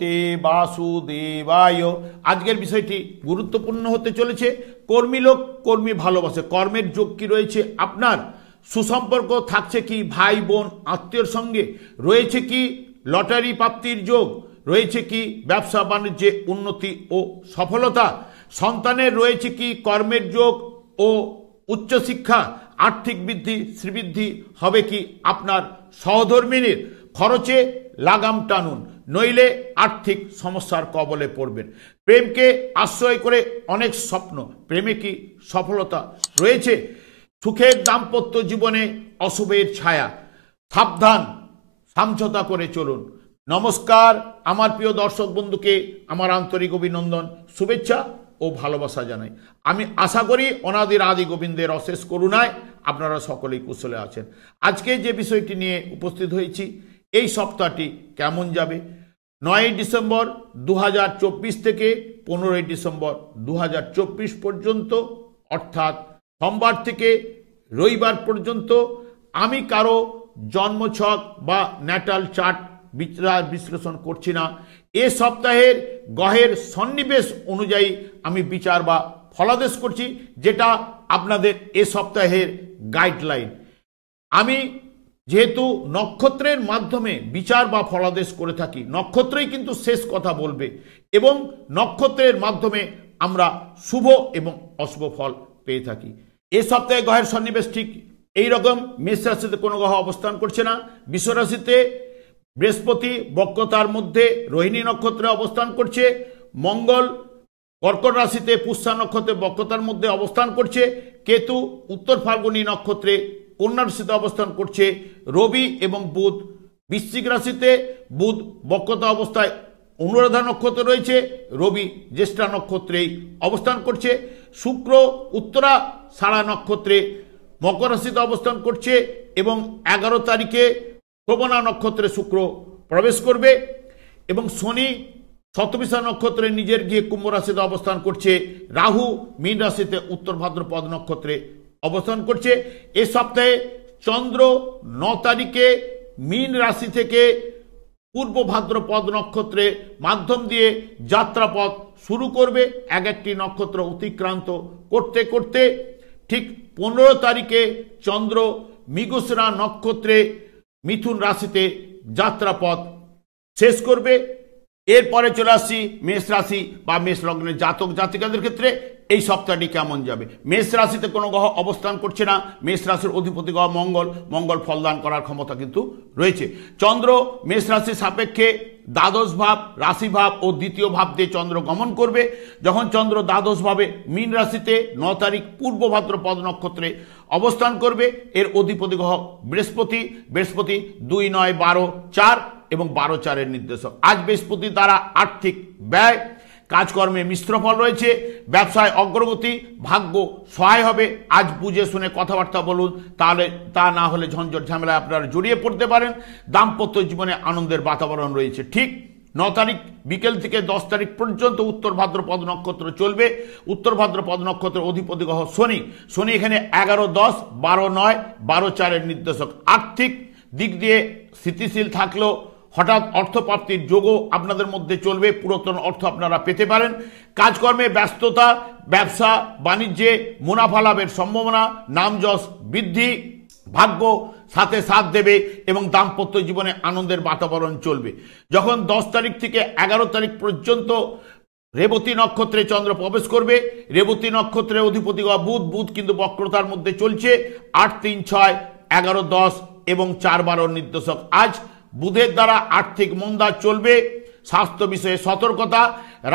ভগবতে বাসুদেবায়। আজকের বিষয়টি গুরুত্বপূর্ণ হতে চলেছে। কর্মী লোক কর্মী ভালোবাসে, কর্মের যোগ কি রয়েছে আপনার? সুসম্পর্ক থাকছে কি ভাই বোন আত্মীয়র সঙ্গে? রয়েছে কি লটারি প্রাপ্তির যোগ? রয়েছে কি ব্যবসা বাণিজ্যে উন্নতি ও সফলতা? সন্তানের রয়েছে কি কর্মের যোগ ও উচ্চশিক্ষা? আর্থিক বৃদ্ধি শ্রীবৃদ্ধি হবে কি আপনার সহধর্মিনীর? খরচে লাগাম টানুন, নইলে আর্থিক সমস্যার কবলে পড়বেন। প্রেমকে আশ্রয় করে অনেক স্বপ্ন, প্রেমে কি সফলতা রয়েছে? সুখের দাম্পত্য জীবনে অশুভের ছায়া, সাবধান, সমঝোতা করে চলুন। নমস্কার, আমার প্রিয় দর্শক বন্ধুকে আমার আন্তরিক অভিনন্দন, শুভেচ্ছা ও ভালোবাসা জানাই। আমি আশা করি অনাদির আদি গোবিন্দের অশেষ করুণায় আপনারা সকলেই কুশলে আছেন। আজকে যে বিষয়টি নিয়ে উপস্থিত হয়েছি, এই সপ্তাহটি কেমন যাবে? 9 ডিসেম্বর 2024 থেকে 15 ডিসেম্বর 2024 পর্যন্ত, অর্থাৎ সোমবার থেকে রবিবার পর্যন্ত আমি কারো জন্মছক বা ন্যাটাল চার্ট বিশ্লেষণ করছি না। এ সপ্তাহের গ্রহের সন্নিবেশ অনুযায়ী আমি বিচার বা ফলাদেশ করছি, যেটা আপনাদের এ সপ্তাহের গাইডলাইন। আমি যেহেতু নক্ষত্রের মাধ্যমে বিচার বা ফলাদেশ করে থাকি, নক্ষত্রই কিন্তু শেষ কথা বলবে এবং নক্ষত্রের মাধ্যমে আমরা শুভ এবং অশুভ ফল পেয়ে থাকি। এ সপ্তাহে গ্রহের সন্নিবেশ ঠিক এইরকম। মেষ রাশিতে কোনো গ্রহ অবস্থান করছে না। বৃষ রাশিতে বৃহস্পতি বক্রতার মধ্যে রোহিণী নক্ষত্রে অবস্থান করছে। মঙ্গল কর্কট রাশিতে পুষ্যা নক্ষত্রে বক্রতার মধ্যে অবস্থান করছে। কেতু উত্তর ফাল্গুনী নক্ষত্রে কন্যা রাশিতে অবস্থান করছে। রবি এবং বুধ বৃশ্চিক রাশিতে, বুধ বক্রতা অবস্থায় অনুরাধা নক্ষত্রে রয়েছে। রবি জ্যেষ্ঠা নক্ষত্রেই অবস্থান করছে। শুক্র উত্তরা সাড়া নক্ষত্রে মকর রাশিতে অবস্থান করছে এবং 11 তারিখে শ্রবণা নক্ষত্রে শুক্র প্রবেশ করবে এবং শনি শতবিশা নক্ষত্রে নিজের গিয়ে কুম্ভ রাশিতে অবস্থান করছে। রাহু মীন রাশিতে উত্তর ভাদ্রপদ নক্ষত্রে অবস্থান করছে। এ সপ্তাহে চন্দ্র 9 তারিখে মীন রাশি থেকে পূর্ব ভাদ্রপদ নক্ষত্রে মাধ্যম দিয়ে যাত্রাপথ শুরু করবে। এক একটি নক্ষত্র অতিক্রান্ত করতে করতে ঠিক 15 তারিখে চন্দ্র মৃগশিরা নক্ষত্রে মিথুন রাশিতে যাত্রাপথ শেষ করবে। এরপরে চলে আসছি মেষ রাশি বা মেষ লগ্নের জাতক জাতিকাদের ক্ষেত্রে এই সপ্তাহটি কেমন যাবে। মেষ রাশিতে কোনো গ্রহ অবস্থান করছে না। মেষ রাশির অধিপতি গ্রহ মঙ্গল, মঙ্গল ফলদান করার ক্ষমতা কিন্তু রয়েছে। চন্দ্র মেষ রাশির সাপেক্ষে দ্বাদশ ভাব, রাশি ভাব ও দ্বিতীয় ভাব দিয়ে চন্দ্র গমন করবে। যখন চন্দ্র দ্বাদশ ভাবে মীন রাশিতে 9 তারিখ পূর্ব ভাদ্রপদ নক্ষত্রে অবস্থান করবে, এর অধিপতি গ্রহ বৃহস্পতি। বৃহস্পতি 2, 9, 12, 4 এবং 12-4-এর নির্দেশক। আজ বৃহস্পতি দ্বারা আর্থিক ব্যয়, কাজকর্মে মিশ্র ফল রয়েছে। ব্যবসায় অগ্রগতি, ভাগ্য সহায় হবে। আজ বুঝে শুনে কথাবার্তা বলুন, তাহলে তা না হলে ঝঞ্ঝট ঝামেলায় আপনারা জড়িয়ে পড়তে পারেন। দাম্পত্য জীবনে আনন্দের বাতাবরণ রয়েছে। ঠিক 9 তারিখ বিকেল থেকে 10 তারিখ পর্যন্ত উত্তর ভাদ্রপদ নক্ষত্র চলবে। উত্তর ভাদ্রপদ নক্ষত্রের অধিপতি গ্রহ শনি। শনি এখানে 11, 10, 12, 9, 12-4-এর নির্দেশক। আর্থিক দিক দিয়ে স্থিতিশীল থাকলেও হঠাৎ অর্থপ্রাপ্তির যোগও আপনাদের মধ্যে চলবে। পুরাতন অর্থ আপনারা পেতে পারেন। কাজকর্মে ব্যস্ততা, ব্যবসা বাণিজ্যে মুনাফা লাভের সম্ভাবনা, নামযশ বৃদ্ধি, ভাগ্য সাথে সাথ দেবে এবং দাম্পত্য জীবনে আনন্দের বাতাবরণ চলবে। যখন 10 তারিখ থেকে 11 তারিখ পর্যন্ত রেবতী নক্ষত্রে চন্দ্র প্রবেশ করবে, রেবতী নক্ষত্রের অধিপতি বুধ। বুধ কিন্তু বক্রতার মধ্যে চলছে। 8, 3, 6, 11, 10 এবং 4-12 নির্দেশক। আজ বুধের দ্বারা আর্থিক মন্দা চলবে। স্বাস্থ্য বিষয়ে সতর্কতা,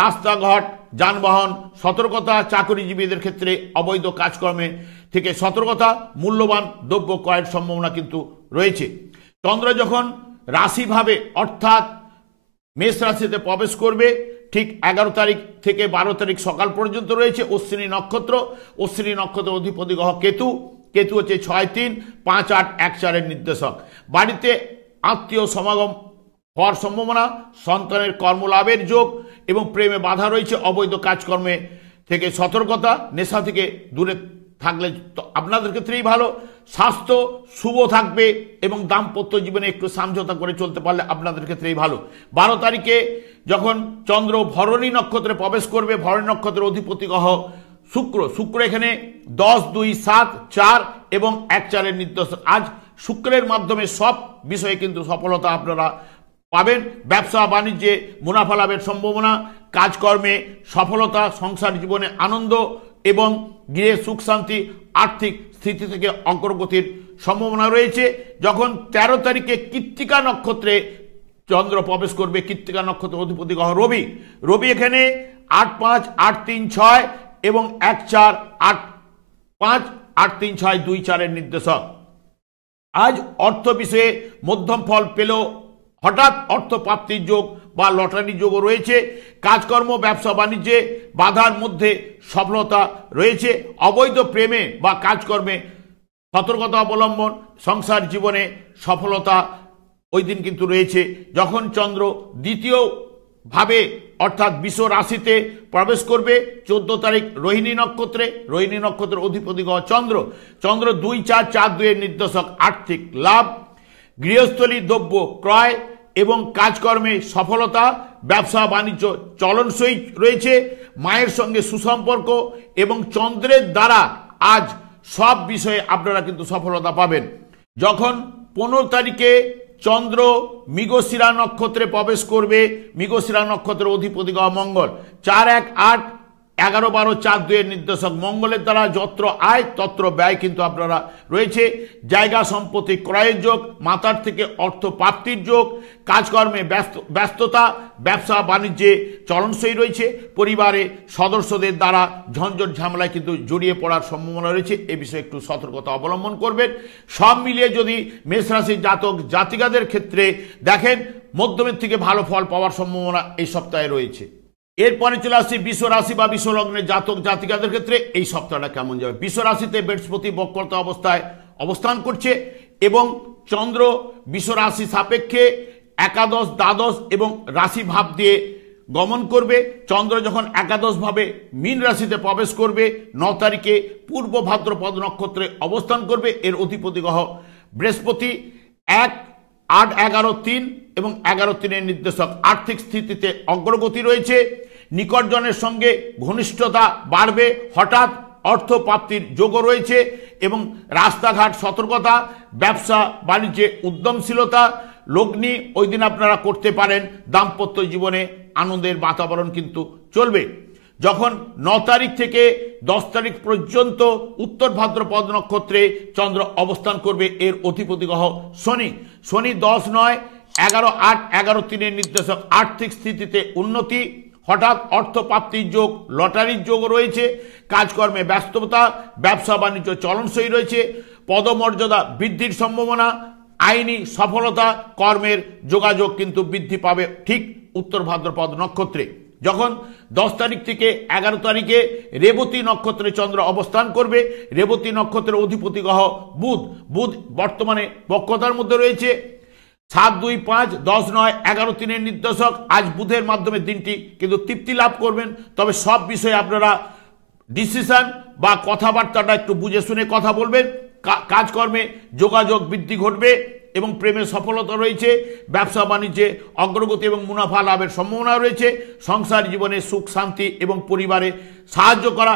রাস্তাঘাট যানবাহন সতর্কতা, চাকরিজীবীদের ক্ষেত্রে অবৈধ কাজকর্মে থেকে সতর্কতা, মূল্যবান দ্রব্য ক্রয়ের সম্ভাবনা কিন্তু রয়েছে। চন্দ্র যখন রাশিভাবে অর্থাৎ মেষ রাশিতে প্রবেশ করবে, ঠিক 11 তারিখ থেকে 12 তারিখ সকাল পর্যন্ত রয়েছে অশ্বিনী নক্ষত্র। অশ্বিনী নক্ষত্রের অধিপতি গ্রহ কেতু। কেতু হচ্ছে 6, 3, 5, 8, 1, 4-এর নির্দেশক। বাড়িতে আত্মীয় সমাগম হওয়ার সম্ভাবনা, সন্তানের কর্মলাভের যোগ এবং প্রেমে বাধা রয়েছে। অবৈধ কাজকর্মে থেকে সতর্কতা, নেশা থেকে দূরে থাকলে আপনাদের ক্ষেত্রেই ভালো। স্বাস্থ্য শুভ থাকবে এবং দাম্পত্য জীবনে একটু সমঝোতা করে চলতে পারলে আপনাদের ক্ষেত্রেই ভালো। 12 তারিখে যখন চন্দ্র ভরণী নক্ষত্রে প্রবেশ করবে, ভরণী নক্ষত্রের অধিপতি গ্রহ শুক্র। শুক্র এখানে 10, 2, 7, 4 এবং 1, 4-এর নির্দেশক। আজ শুক্রের মাধ্যমে সব বিষয়ে কিন্তু সফলতা আপনারা পাবেন। ব্যবসা বাণিজ্যে মুনাফা লাভের সম্ভাবনা, কাজকর্মে সফলতা, সংসার জীবনে আনন্দ এবং গৃহে সুখ শান্তি, আর্থিক স্থিতি থেকে অগ্রগতির সম্ভাবনা রয়েছে। যখন 13 তারিখে কৃত্তিকা নক্ষত্রে চন্দ্র প্রবেশ করবে, কৃত্তিকা নক্ষত্রের অধিপতি গ্রহ রবি। রবি এখানে 8, 5, 8, 3, 6 এবং 1, 4, 8, 5, 8, 3, 6, 2, 4-এর নির্দেশক। আজ অর্থ বিষয়ে মধ্যম ফল পেলেও হঠাৎ অর্থ প্রাপ্তির যোগ বা লটারির যোগও রয়েছে। কাজকর্ম ব্যবসা বাণিজ্যে বাধার মধ্যে সফলতা রয়েছে। অবৈধ প্রেমে বা কাজকর্মে সতর্কতা অবলম্বন, সংসার জীবনে সফলতা ওই দিন কিন্তু রয়েছে। যখন চন্দ্র দ্বিতীয় ভাবে অর্থাৎ বৃষ রাশিতে প্রবেশ করবে 14 তারিখ রোহিণী নক্ষত্রে, রোহিণী নক্ষত্রের অধিপতি গ্রহ চন্দ্র। চন্দ্র 2, 4, 4, 2-এর নির্দেশক। আর্থিক লাভ, গৃহস্থলী দ্রব্য ক্রয় এবং কাজকর্মে সফলতা, ব্যবসা বাণিজ্য চলনসই রয়েছে। মায়ের সঙ্গে সুসম্পর্ক এবং চন্দ্রের দ্বারা আজ সব বিষয়ে আপনারা কিন্তু সফলতা পাবেন। যখন 15 তারিখে চন্দ্র মৃগশিরা নক্ষত্রে প্রবেশ করবে, মৃগশিরা নক্ষত্রের অধিপতি গ্রহ মঙ্গল। 4, 1, 8, 11, 12, 4, 2-এর নির্দেশক। মঙ্গলের দ্বারা যত্র আয় তত্র ব্যয় কিন্তু আপনারা রয়েছে। জায়গা সম্পত্তি ক্রয়ের যোগ, মাতার থেকে অর্থ প্রাপ্তির যোগ, কাজকর্মে ব্যস্ততা, ব্যবসা বাণিজ্যে চলনসই রয়েছে। পরিবারে সদস্যদের দ্বারা ঝঞ্ঝট ঝামেলায় কিন্তু জড়িয়ে পড়ার সম্ভাবনা রয়েছে। এ বিষয়ে একটু সতর্কতা অবলম্বন করবেন। সব মিলিয়ে যদি মেষ রাশির জাতক জাতিকাদের ক্ষেত্রে দেখেন, মধ্যমের থেকে ভালো ফল পাওয়ার সম্ভাবনা এই সপ্তাহে রয়েছে। এরপরে চলে আসছি বৃষ রাশি বা বৃষ লগ্নের জাতক জাতিকাদের ক্ষেত্রে এই সপ্তাহটা কেমন যাবে। বৃষ রাশিতে বৃহস্পতি বক্রতা অবস্থায় অবস্থান করছে এবং চন্দ্র বৃষ রাশি সাপেক্ষে একাদশ, দ্বাদশ এবং রাশি ভাব দিয়ে গমন করবে। চন্দ্র যখন একাদশ ভাবে মীন রাশিতে প্রবেশ করবে 9 তারিখে পূর্ব ভাদ্রপদ নক্ষত্রে অবস্থান করবে। এর অধিপতি গ্রহ বৃহস্পতি। 1, 8, 11, 3 এবং 11, 3-এর নির্দেশক। আর্থিক স্থিতিতে অগ্রগতি রয়েছে। নিকটজনের সঙ্গে ঘনিষ্ঠতা বাড়বে। হঠাৎ অর্থ প্রাপ্তির যোগও রয়েছে এবং রাস্তাঘাট সতর্কতা, ব্যবসা বাণিজ্যে উদ্যমশীলতা লগ্নি ওই দিন আপনারা করতে পারেন। দাম্পত্য জীবনে আনন্দের বাতাবরণ কিন্তু চলবে। যখন 9 তারিখ থেকে 10 তারিখ পর্যন্ত উত্তর ভাদ্রপদ নক্ষত্রে চন্দ্র অবস্থান করবে। এর অধিপতি গ্রহ শনি। শনি 10, 9, 11, 8, 11, 3-এর নির্দেশক। আর্থিক স্থিতিতে উন্নতি, হঠাৎ অর্থ প্রাপ্তির যোগ, লটারির যোগ রয়েছে। কাজকর্মে ব্যস্ততা, ব্যবসা বাণিজ্য চলনসই রয়েছে। পদমর্যাদা বৃদ্ধির সম্ভাবনা, আইনি সফলতা, কর্মের যোগাযোগ কিন্তু বৃদ্ধি পাবে ঠিক উত্তর ভাদ্রপদ নক্ষত্রে। যখন 10 তারিখ থেকে 11 তারিখে রেবতী নক্ষত্রে চন্দ্র অবস্থান করবে। রেবতী নক্ষত্রের অধিপতি গ্রহ বুধ। বুধ বর্তমানে বক্রতার মধ্যে রয়েছে। 7, 2, 5, 10, 9, 11, 3-এর নির্দেশক। আজ বুধের মাধ্যমে দিনটি কিন্তু তৃপ্তি লাভ করবেন। তবে সব বিষয়ে আপনারা ডিসিশন বা কথাবার্তাটা একটু বুঝে শুনে কথা বলবেন। কাজকর্মে যোগাযোগ বৃদ্ধি ঘটবে এবং প্রেমের সফলতা রয়েছে। ব্যবসা বাণিজ্যে অগ্রগতি এবং মুনাফা লাভের সম্ভাবনা রয়েছে। সংসার জীবনে সুখ শান্তি এবং পরিবারে সাহায্য করা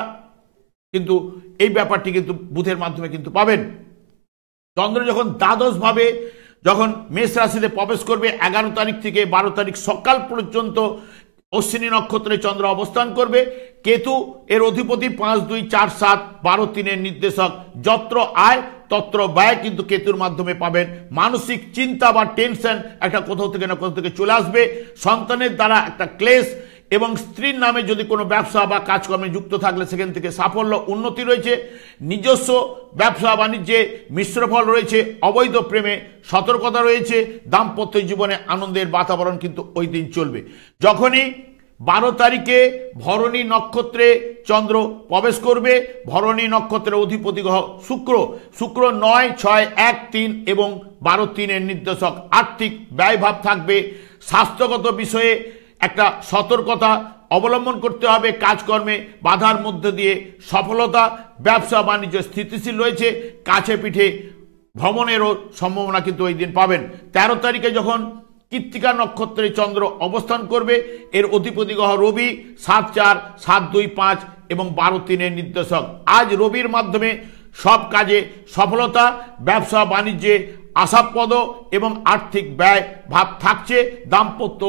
কিন্তু এই ব্যাপারটি কিন্তু বুধের মাধ্যমে কিন্তু পাবেন। চন্দ্র যখন দ্বাদশ ভাবে যখন মেষ রাশিতে প্রবেশ করবে 11 তারিখ থেকে 12 তারিখ সকাল পর্যন্ত অশ্বিনী নক্ষত্রে চন্দ্র অবস্থান করবে। কেতু এর অধিপতি 5, 2, 4, 7, 12, 3-এর নির্দেশক। যত্র আয় তত্র ব্যয় কিন্তু কেতুর মাধ্যমে পাবেন। মানসিক চিন্তা বা টেনশন একটা কোথাও থেকে না কোথাও থেকে চলে আসবে। সন্তানের দ্বারা একটা ক্লেশ এবং স্ত্রীর নামে যদি কোনো ব্যবসা বা কাজকর্মে যুক্ত থাকলে সেখান থেকে সাফল্য উন্নতি রয়েছে। নিজস্ব ব্যবসা বাণিজ্যে মিশ্র ফল রয়েছে। অবৈধ প্রেমে সতর্কতা রয়েছে। দাম্পত্য জীবনে আনন্দের বাতাবরণ কিন্তু ওই দিন চলবে। যখনই 12 তারিখে ভরণী নক্ষত্রে চন্দ্র প্রবেশ করবে, ভরণী নক্ষত্রের অধিপতি গ্রহ শুক্র। শুক্র 9, 6, 1, 3 এবং 12, 3-এর নির্দেশক। আর্থিক ব্যয়ভাব থাকবে। স্বাস্থ্যগত বিষয়ে একটা সতর্কতা অবলম্বন করতে হবে। কাজকর্মে বাধার মধ্যে দিয়ে সফলতা, ব্যবসা বাণিজ্য স্থিতিশীল রয়েছে। কাছে পিঠে ভ্রমণেরও সম্ভাবনা কিন্তু ওই দিন পাবেন। 13 তারিখে যখন কৃত্তিকা নক্ষত্রে চন্দ্র অবস্থান করবে। এর অধিপতি গ্রহ রবি 7-4, 7-2, 5 এবং 12-3 নির্দেশক। আজ রবির মাধ্যমে সব কাজে সফলতা, ব্যবসা বাণিজ্যে আশাপ্রদ এবং আর্থিক ব্যয় ভাব থাকছে। দাম্পত্য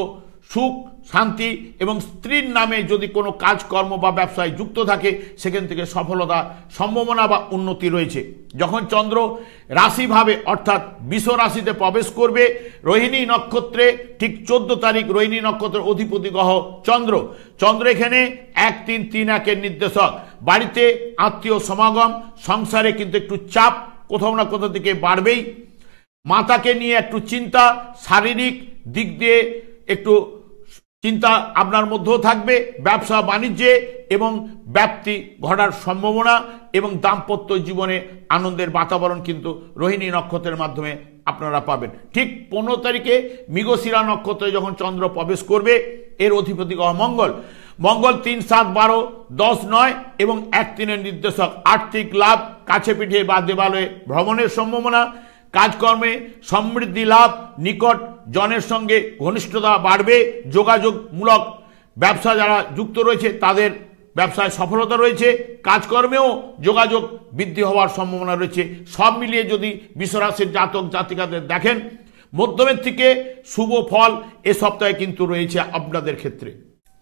সুখ শান্তি এবং স্ত্রীর নামে যদি কোনো কাজকর্ম বা ব্যবসায় যুক্ত থাকে সেখান থেকে সফলতা সম্ভাবনা বা উন্নতি রয়েছে। যখন চন্দ্র রাশিভাবে অর্থাৎ বৃষ রাশিতে প্রবেশ করবে রোহিণী নক্ষত্রে, ঠিক 14 তারিখ রোহিণী নক্ষত্রের অধিপতি গ্রহ চন্দ্র। চন্দ্র এখানে 1-3-3-1 নির্দেশক। বাড়িতে আত্মীয় সমাগম, সংসারে কিন্তু একটু চাপ কোথাও না কোথাও থেকে বাড়বেই। মাতাকে নিয়ে একটু চিন্তা, শারীরিক দিক দিয়ে একটু চিন্তা আপনার মধ্যেও থাকবে। ব্যবসা বাণিজ্যে এবং ব্যাপ্তি ঘটার সম্ভাবনা এবং দাম্পত্য জীবনে আনন্দের বাতাবরণ কিন্তু রোহিণী নক্ষত্রের মাধ্যমে আপনারা পাবেন। ঠিক 15 তারিখে মৃগশিরা নক্ষত্রে যখন চন্দ্র প্রবেশ করবে এর অধিপতি গ্রহ মঙ্গল। মঙ্গল 3-7-12, 10-9 এবং 1-3 নির্দেশক। আর্থিক লাভ, কাছে পিঠে বা দেবালয়ে ভ্রমণের সম্ভাবনা, কাজকর্মে সমৃদ্ধি লাভ, নিকট জনের সঙ্গে ঘনিষ্ঠতা বাড়বে। যোগাযোগমূলক ব্যবসা যারা যুক্ত রয়েছে তাদের ব্যবসায় সফলতা রয়েছে। কাজকর্মেও যোগাযোগ বৃদ্ধি হওয়ার সম্ভাবনা রয়েছে। সব মিলিয়ে যদি বৃষরাশির জাতক জাতিকাদের দেখেন মধ্যমের থেকে শুভ ফল এ সপ্তাহে কিন্তু রয়েছে আপনাদের ক্ষেত্রে।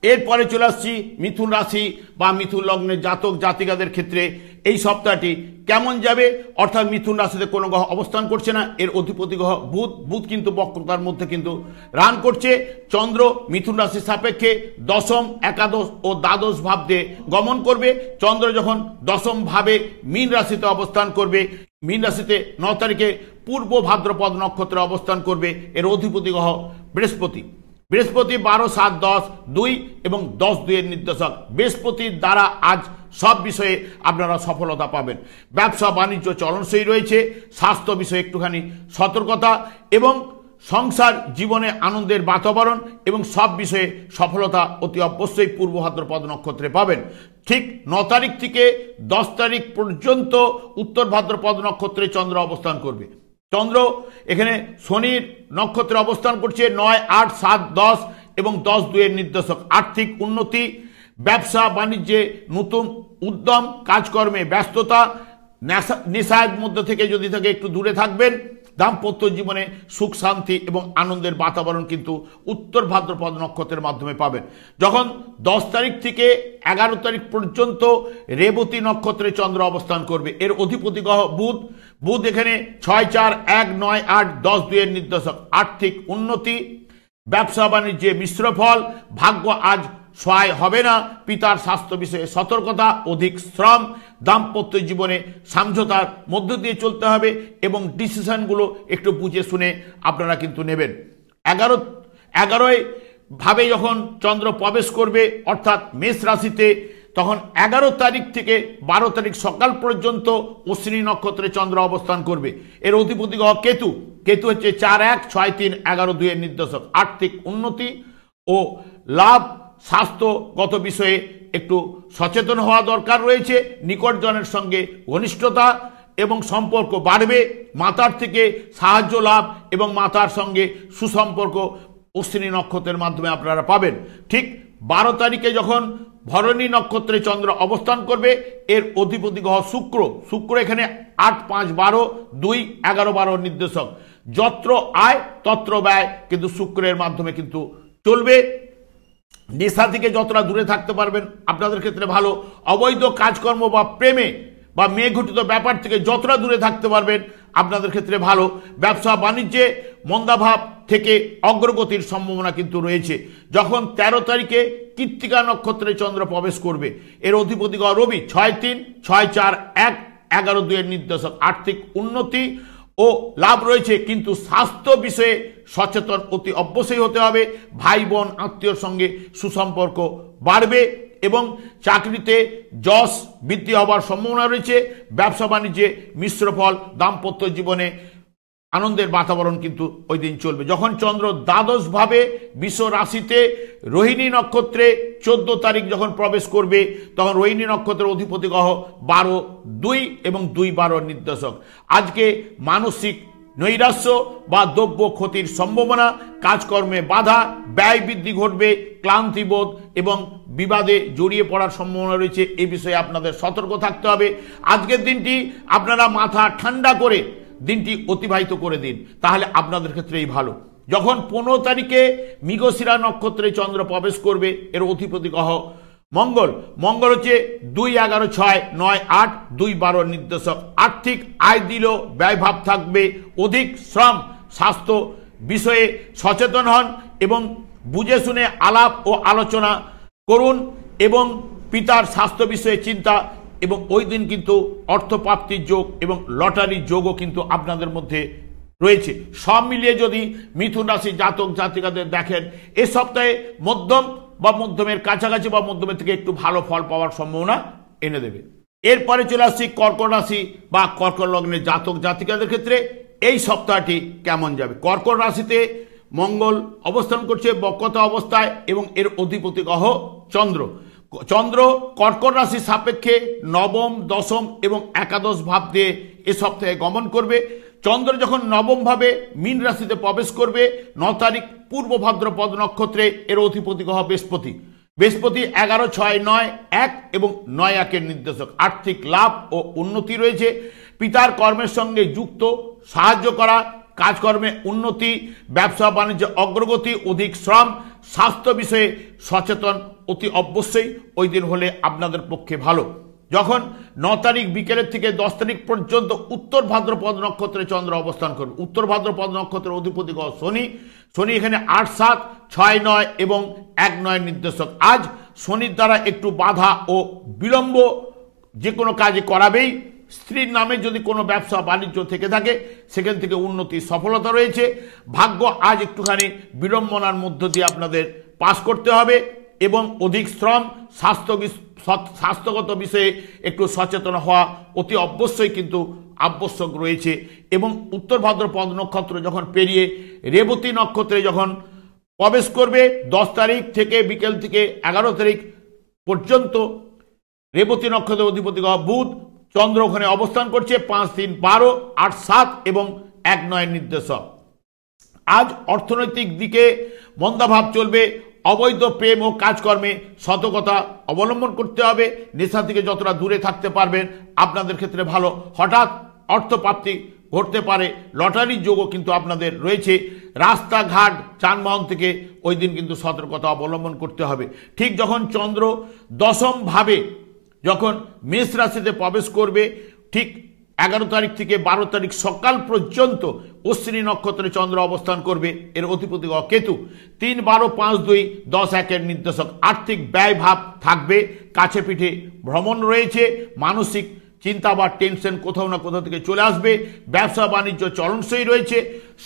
এরপরে চলে আসছি মিথুন রাশি বা মিথুন লগ্নের জাতক জাতিকাদের ক্ষেত্রে এই সপ্তাহটি কেমন যাবে। অর্থাৎ মিথুন রাশিতে কোনো গ্রহ অবস্থান করছে না, এর অধিপতি গ্রহ বুধ। বুধ কিন্তু বক্রতার মধ্যে কিন্তু রান করছে। চন্দ্র মিথুন রাশির সাপেক্ষে দশম, একাদশ ও দ্বাদশ ভাব দিয়ে গমন করবে। চন্দ্র যখন দশম ভাবে মীন রাশিতে অবস্থান করবে, মীন রাশিতে 9 তারিখে পূর্ব ভাদ্রপদ নক্ষত্রে অবস্থান করবে। এর অধিপতি গ্রহ বৃহস্পতি। বৃহস্পতি 12-7-10-2 এবং 10-2 নির্দেশক। বৃহস্পতির দ্বারা আজ সব বিষয়ে আপনারা সফলতা পাবেন। ব্যবসা বাণিজ্য চলনসই রয়েছে। স্বাস্থ্য বিষয়ে একটুখানি সতর্কতা এবং সংসার জীবনে আনন্দের বাতাবরণ এবং সব বিষয়ে সফলতা অতি অবশ্যই পূর্ব ভাদ্রপদ নক্ষত্রে পাবেন। ঠিক 9 তারিখ থেকে 10 তারিখ পর্যন্ত উত্তর ভাদ্রপদ নক্ষত্রে চন্দ্র অবস্থান করবে। চন্দ্র এখানে শনির নক্ষত্রে অবস্থান করছে 9-8-7-10 এবং 10-2 নির্দেশক। আর্থিক উন্নতি, ব্যবসা বাণিজ্যে নতুন উদ্যম, কাজকর্মে ব্যস্ততা, নেশার মধ্যে থেকে যদি থাকে একটু দূরে থাকবেন। দাম্পত্য জীবনে সুখ শান্তি এবং আনন্দের বাতাবরণ কিন্তু উত্তর ভাদ্রপদ নক্ষত্রের মাধ্যমে পাবেন। যখন 10 তারিখ থেকে 11 তারিখ পর্যন্ত রেবতী নক্ষত্রে চন্দ্র অবস্থান করবে, এর অধিপতি গ্রহ বুধ। বুধ এখানে 6-4-1-9-8-10-2 নির্দেশক। আর্থিক উন্নতি, ব্যবসা বাণিজ্যে মিশ্র ফল, ভাগ্য আজ সহায় হবে না। পিতার স্বাস্থ্য বিষয়ে সতর্কতা, অধিক শ্রম, দাম্পত্য জীবনে সমঝোতার মধ্য দিয়ে চলতে হবে এবং ডিসিশনগুলো একটু বুঝে শুনে আপনারা কিন্তু নেবেন। 11 ভাবে যখন চন্দ্র প্রবেশ করবে অর্থাৎ মেষ রাশিতে, তখন 11 তারিখ থেকে 12 তারিখ সকাল পর্যন্ত অশ্বিনী নক্ষত্রে চন্দ্র অবস্থান করবে। এর অধিপতি গ্রহ কেতু। কেতু হচ্ছে 4-1-6-3-11-2 নির্দেশক। আর্থিক উন্নতি ও লাভ, স্বাস্থ্যগত বিষয়ে একটু সচেতন হওয়া দরকার রয়েছে। নিকটজনের সঙ্গে ঘনিষ্ঠতা এবং সম্পর্ক বাড়বে। মাতার থেকে সাহায্য লাভ এবং মাতার সঙ্গে সুসম্পর্ক অশ্বিনী নক্ষত্রের মাধ্যমে আপনারা পাবেন। ঠিক 12 তারিখে যখন ভরণী নক্ষত্রে চন্দ্র অবস্থান করবে, এর অধিপতি গ্রহ শুক্র। শুক্র এখানে 8-5-12-2-11-12 নির্দেশক। যত্র আয় তত্র ব্যয় কিন্তু শুক্রের মাধ্যমে কিন্তু চলবে। নেশা থেকে যতটা দূরে থাকতে পারবেন আপনাদের ক্ষেত্রে ভালো। অবৈধ কাজকর্ম বা প্রেমে বা মেয়ে ঘটিত ব্যাপার থেকে যতটা দূরে থাকতে পারবেন আপনাদের ক্ষেত্রে ভালো। ব্যবসা বাণিজ্যে মন্দাভাব থেকে অগ্রগতির সম্ভাবনা কিন্তু রয়েছে। যখন 13 তারিখে কৃত্তিকা নক্ষত্রে চন্দ্র প্রবেশ করবে, এর অধিপতি গ্রহ রবি। 6-3-6-4-1-11-2 নির্দেশক। আর্থিক উন্নতি ও লাভ রয়েছে, কিন্তু স্বাস্থ্য বিষয়ে সচেতন অতি অবশ্যই হতে হবে। ভাই বোন আত্মীয়র সঙ্গে সুসম্পর্ক বাড়বে এবং চাকরিতে যশ বৃদ্ধি হওয়ার সম্ভাবনা রয়েছে। ব্যবসা বাণিজ্যে মিশ্র ফল, দাম্পত্য জীবনে আনন্দের বাতাবরণ কিন্তু ওই দিন চলবে। যখন চন্দ্র দ্বাদশ ভাবে বৃষ রাশিতে রোহিণী নক্ষত্রে 14 তারিখ যখন প্রবেশ করবে, তখন রোহিণী নক্ষত্রের অধিপতি গ্রহ 12-2 এবং 2-12 নির্দেশক। আজকে মানসিক নৈরাশ্য বা দ্রব্য ক্ষতির সম্ভাবনা, কাজকর্মে বাধা, ব্যয় বৃদ্ধি ঘটবে, ক্লান্তিবোধ এবং বিবাদে জড়িয়ে পড়ার সম্ভাবনা রয়েছে। এই বিষয়ে আপনাদের সতর্ক থাকতে হবে। আজকের দিনটি আপনারা মাথা ঠান্ডা করে দিনটি অতিবাহিত করে দিন, তাহলে আপনাদের ক্ষেত্রেই ভালো। যখন 15 তারিখে মৃগশিরা নক্ষত্রে চন্দ্র প্রবেশ করবে, এর অধিপতি গ্রহ মঙ্গল। মঙ্গল হচ্ছে 2, 11, 6, 9, 8, 2, 12 নির্দেশক। আর্থিক আয় দিলেও ব্যয়ভাব থাকবে, অধিক শ্রম। স্বাস্থ্য বিষয়ে সচেতন হন এবং বুঝে শুনে আলাপ ও আলোচনা করুন এবং পিতার স্বাস্থ্য বিষয়ে চিন্তা, এবং ওই দিন কিন্তু অর্থপ্রাপ্তির যোগ এবং লটারির যোগও কিন্তু আপনাদের মধ্যে রয়েছে। সব মিলিয়ে যদি মিথুন রাশি জাতক জাতিকাদের দেখেন, এ সপ্তাহে মধ্যম বা মধ্যমের কাছাকাছি বা মধ্যমের থেকে একটু ভালো ফল পাওয়ার সম্ভাবনা এনে দেবে। এরপরে চলে আসছি কর্কট রাশি বা কর্কট লগ্নের জাতক জাতিকাদের ক্ষেত্রে এই সপ্তাহটি কেমন যাবে। কর্কট রাশিতে মঙ্গল অবস্থান করছে বক্রতা অবস্থায় এবং এর অধিপতি গ্রহ চন্দ্র। চন্দ্র কর্কট রাশির সাপেক্ষে নবম, দশম এবং একাদশ ভাব দিয়ে এ সপ্তাহে গমন করবে। চন্দ্র যখন নবম ভাবে মীন রাশিতে প্রবেশ করবে 9 তারিখ পূর্ব ভাদ্রপদ নক্ষত্রে, এর অধিপতি গ্রহ বৃহস্পতি। বৃহস্পতি 11, 6, 9, 1 এবং 9, 1 নির্দেশক। আর্থিক লাভ ও উন্নতি রয়েছে। পিতার কর্মের সঙ্গে যুক্ত সাহায্য করা, কাজকর্মে উন্নতি, ব্যবসা বাণিজ্যে অগ্রগতি, অধিক শ্রম। স্বাস্থ্য বিষয়ে সচেতন অতি অবশ্যই ওই দিন হলে আপনাদের পক্ষে ভালো। যখন 9 তারিখ বিকেলের থেকে 10 তারিখ পর্যন্ত উত্তর ভাদ্রপদ নক্ষত্রে চন্দ্র অবস্থান করবে। উত্তর ভাদ্রপদ নক্ষত্রের অধিপতি গ্রহ শনি। শনি এখানে 8, 7, 6, 9 এবং 1, 9 নির্দেশক। আজ শনির দ্বারা একটু বাধা ও বিলম্ব যে কোনো কাজে করাবেই। স্ত্রীর নামে যদি কোনো ব্যবসা বাণিজ্য থেকে থাকে সেখান থেকে উন্নতি সফলতা রয়েছে। ভাগ্য আজ একটুখানি বিড়ম্বনার মধ্য দিয়ে আপনাদের পাস করতে হবে এবং অধিক শ্রম, স্বাস্থ্যগত বিষয়ে একটু সচেতন হওয়া অতি অবশ্যই কিন্তু আবশ্যক রয়েছে। এবং উত্তর ভাদ্রপদ নক্ষত্র যখন পেরিয়ে রেবতী নক্ষত্রে যখন প্রবেশ করবে 10 তারিখ থেকে বিকেল থেকে 11 তারিখ পর্যন্ত, রেবতী নক্ষত্রের অধিপতি গ্রহ বুধ। চন্দ্র ওখানে অবস্থান করছে 5, 3, 12, 8, 7 এবং 1, 9 নির্দেশক। আজ অর্থনৈতিক দিকে মন্দাভাব চলবে। অবৈধ প্রেম ও কাজকর্মে সতর্কতা অবলম্বন করতে হবে। নেশা থেকে যতটা দূরে থাকতে পারবেন আপনাদের ক্ষেত্রে ভালো। হঠাৎ অর্থপ্রাপ্তি ঘটতে পারে, লটারির যোগও কিন্তু আপনাদের রয়েছে। রাস্তাঘাট যানবাহন থেকে ওই দিন কিন্তু সতর্কতা অবলম্বন করতে হবে। ঠিক যখন চন্দ্র দশম ভাবে যখন মেষ রাশিতে প্রবেশ করবে, ঠিক 11 তারিখ থেকে 12 তারিখ সকাল পর্যন্ত অশ্বিনী নক্ষত্রে চন্দ্র অবস্থান করবে। এর অধিপতি গ্রহ কেতু। 3, 12, 5, 2, 10, 1 নির্দেশক। আর্থিক ব্যয় ভাব থাকবে, কাছে পিঠে ভ্রমণ রয়েছে, মানসিক চিন্তা বা টেনশন কোথাও না কোথাও থেকে চলে আসবে। ব্যবসা বাণিজ্য চলনসই রয়েছে।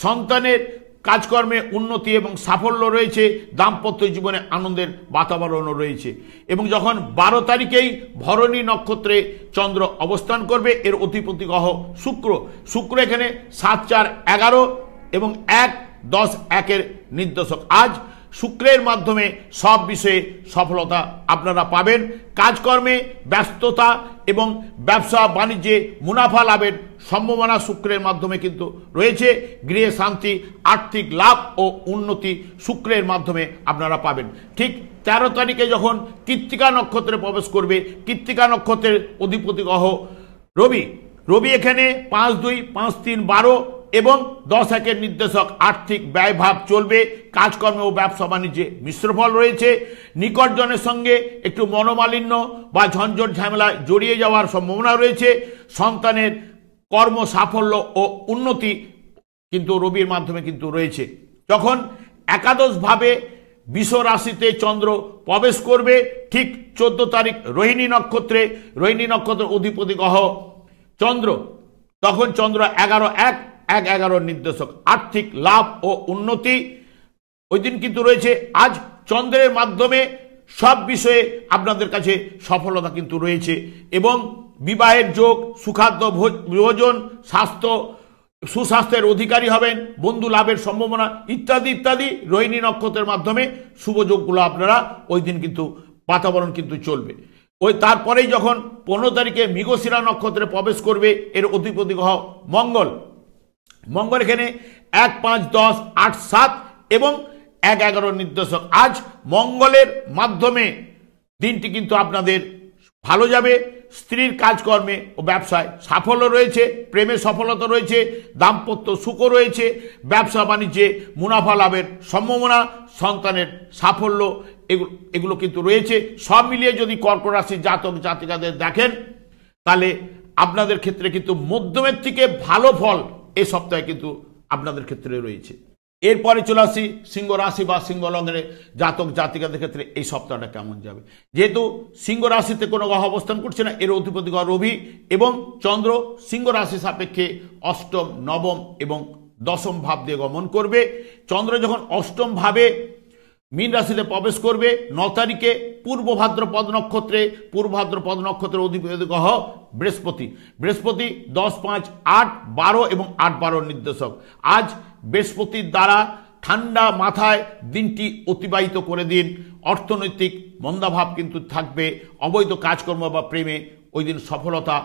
সন্তানের কাজকর্মে উন্নতি এবং সাফল্য রয়েছে। দাম্পত্য জীবনে আনন্দের বাতাবরণও রয়েছে। এবং যখন 12 তারিখেই ভরণী নক্ষত্রে চন্দ্র অবস্থান করবে, এর অধিপতি গ্রহ শুক্র। শুক্র এখানে 7, 4, 11 এবং 1, 10, 1 নির্দেশক। আজ শুক্রের মাধ্যমে সব বিষয়ে সফলতা আপনারা পাবেন। কাজকর্মে ব্যস্ততা এবং ব্যবসা বাণিজ্যে মুনাফা লাভের সম্ভাবনা শুক্রের মাধ্যমে কিন্তু রয়েছে। গৃহে শান্তি, আর্থিক লাভ ও উন্নতি শুক্রের মাধ্যমে আপনারা পাবেন। ঠিক 13 তারিখে যখন কৃত্তিকা নক্ষত্রে প্রবেশ করবে, কৃত্তিকা নক্ষত্রের অধিপতি গ্রহ রবি। রবি এখানে 5, 2, 5, 3, 12 এবং 10, 1 নির্দেশক। আর্থিক ব্যয়ভাব চলবে। কাজকর্মে ও ব্যবসা বাণিজ্যে মিশ্র ফল রয়েছে। নিকটজনের সঙ্গে একটু মনোমালিন্য বা ঝঞ্ঝট ঝামেলায় জড়িয়ে যাওয়ার সম্ভাবনা রয়েছে। সন্তানের কর্ম সাফল্য ও উন্নতি কিন্তু রবির মাধ্যমে কিন্তু রয়েছে। যখন একাদশ ভাবে বৃষ রাশিতে চন্দ্র প্রবেশ করবে, ঠিক 14 তারিখ রোহিণী নক্ষত্রে, রোহিণী নক্ষত্রের অধিপতি গ্রহ চন্দ্র। তখন চন্দ্র 11, 1, 11 নির্দেশক। আর্থিক লাভ ও উন্নতি ওই দিন কিন্তু রয়েছে। আজ চন্দ্রের মাধ্যমে সব বিষয়ে আপনাদের কাছে সফলতা কিন্তু রয়েছে এবং বিবাহের যোগ, সুখাদ্য ভোজন, সুস্বাস্থ্যের অধিকারী হবেন, বন্ধু লাভের সম্ভাবনা ইত্যাদি ইত্যাদি রোহিণী নক্ষত্রের মাধ্যমে শুভযোগগুলো আপনারা ওই দিন কিন্তু বাতাবরণ কিন্তু চলবে। ওই তারপরেই যখন 15 তারিখে মৃগশিরা নক্ষত্রে প্রবেশ করবে, এর অধিপতি গ্রহ মঙ্গল। মঙ্গল এখানে 1, 5, 10, 8, 7 এবং 1-11 নির্দেশক। আজ মঙ্গলের মাধ্যমে দিনটি কিন্তু আপনাদের ভালো যাবে। স্ত্রীর কাজকর্মে ও ব্যবসায় সাফল্য রয়েছে, প্রেমে সফলতা রয়েছে, দাম্পত্য সুখও রয়েছে, ব্যবসা বাণিজ্যে মুনাফা লাভের সম্ভাবনা, সন্তানের সাফল্য এগুলো কিন্তু রয়েছে। সব মিলিয়ে যদি কর্কট রাশির জাতক জাতিকাদের দেখেন তাহলে আপনাদের ক্ষেত্রে কিন্তু মধ্যমের থেকে ভালো ফল এই সপ্তাহে কিন্তু আপনাদের ক্ষেত্রে রয়েছে। এরপরে চলে আসি সিংহ রাশি বা সিংহ লগ্নের জাতক জাতিকাদের ক্ষেত্রে এই সপ্তাহটা কেমন যাবে। যেহেতু সিংহ রাশিতে কোনো গ্রহ অবস্থান করছে না, এর অধিপতি গ্রহ রবি এবং চন্দ্র সিংহ রাশি সাপেক্ষে অষ্টম, নবম এবং দশম ভাব দিয়ে গমন করবে। চন্দ্র যখন অষ্টম ভাবে মীন রাশিতে প্রবেশ করবে 9 তারিখে পূর্ব ভাদ্রপদ নক্ষত্রের অধিপতি গ্রহ বৃহস্পতি। 10, 5, 8, 12 এবং 8-12 নির্দেশক। আজ বৃহস্পতির দ্বারা ঠান্ডা মাথায় দিনটি অতিবাহিত করে দিন। অর্থনৈতিক মন্দাভাব কিন্তু থাকবে, অবৈধ কাজকর্ম বা প্রেমে ওই দিন সফলতা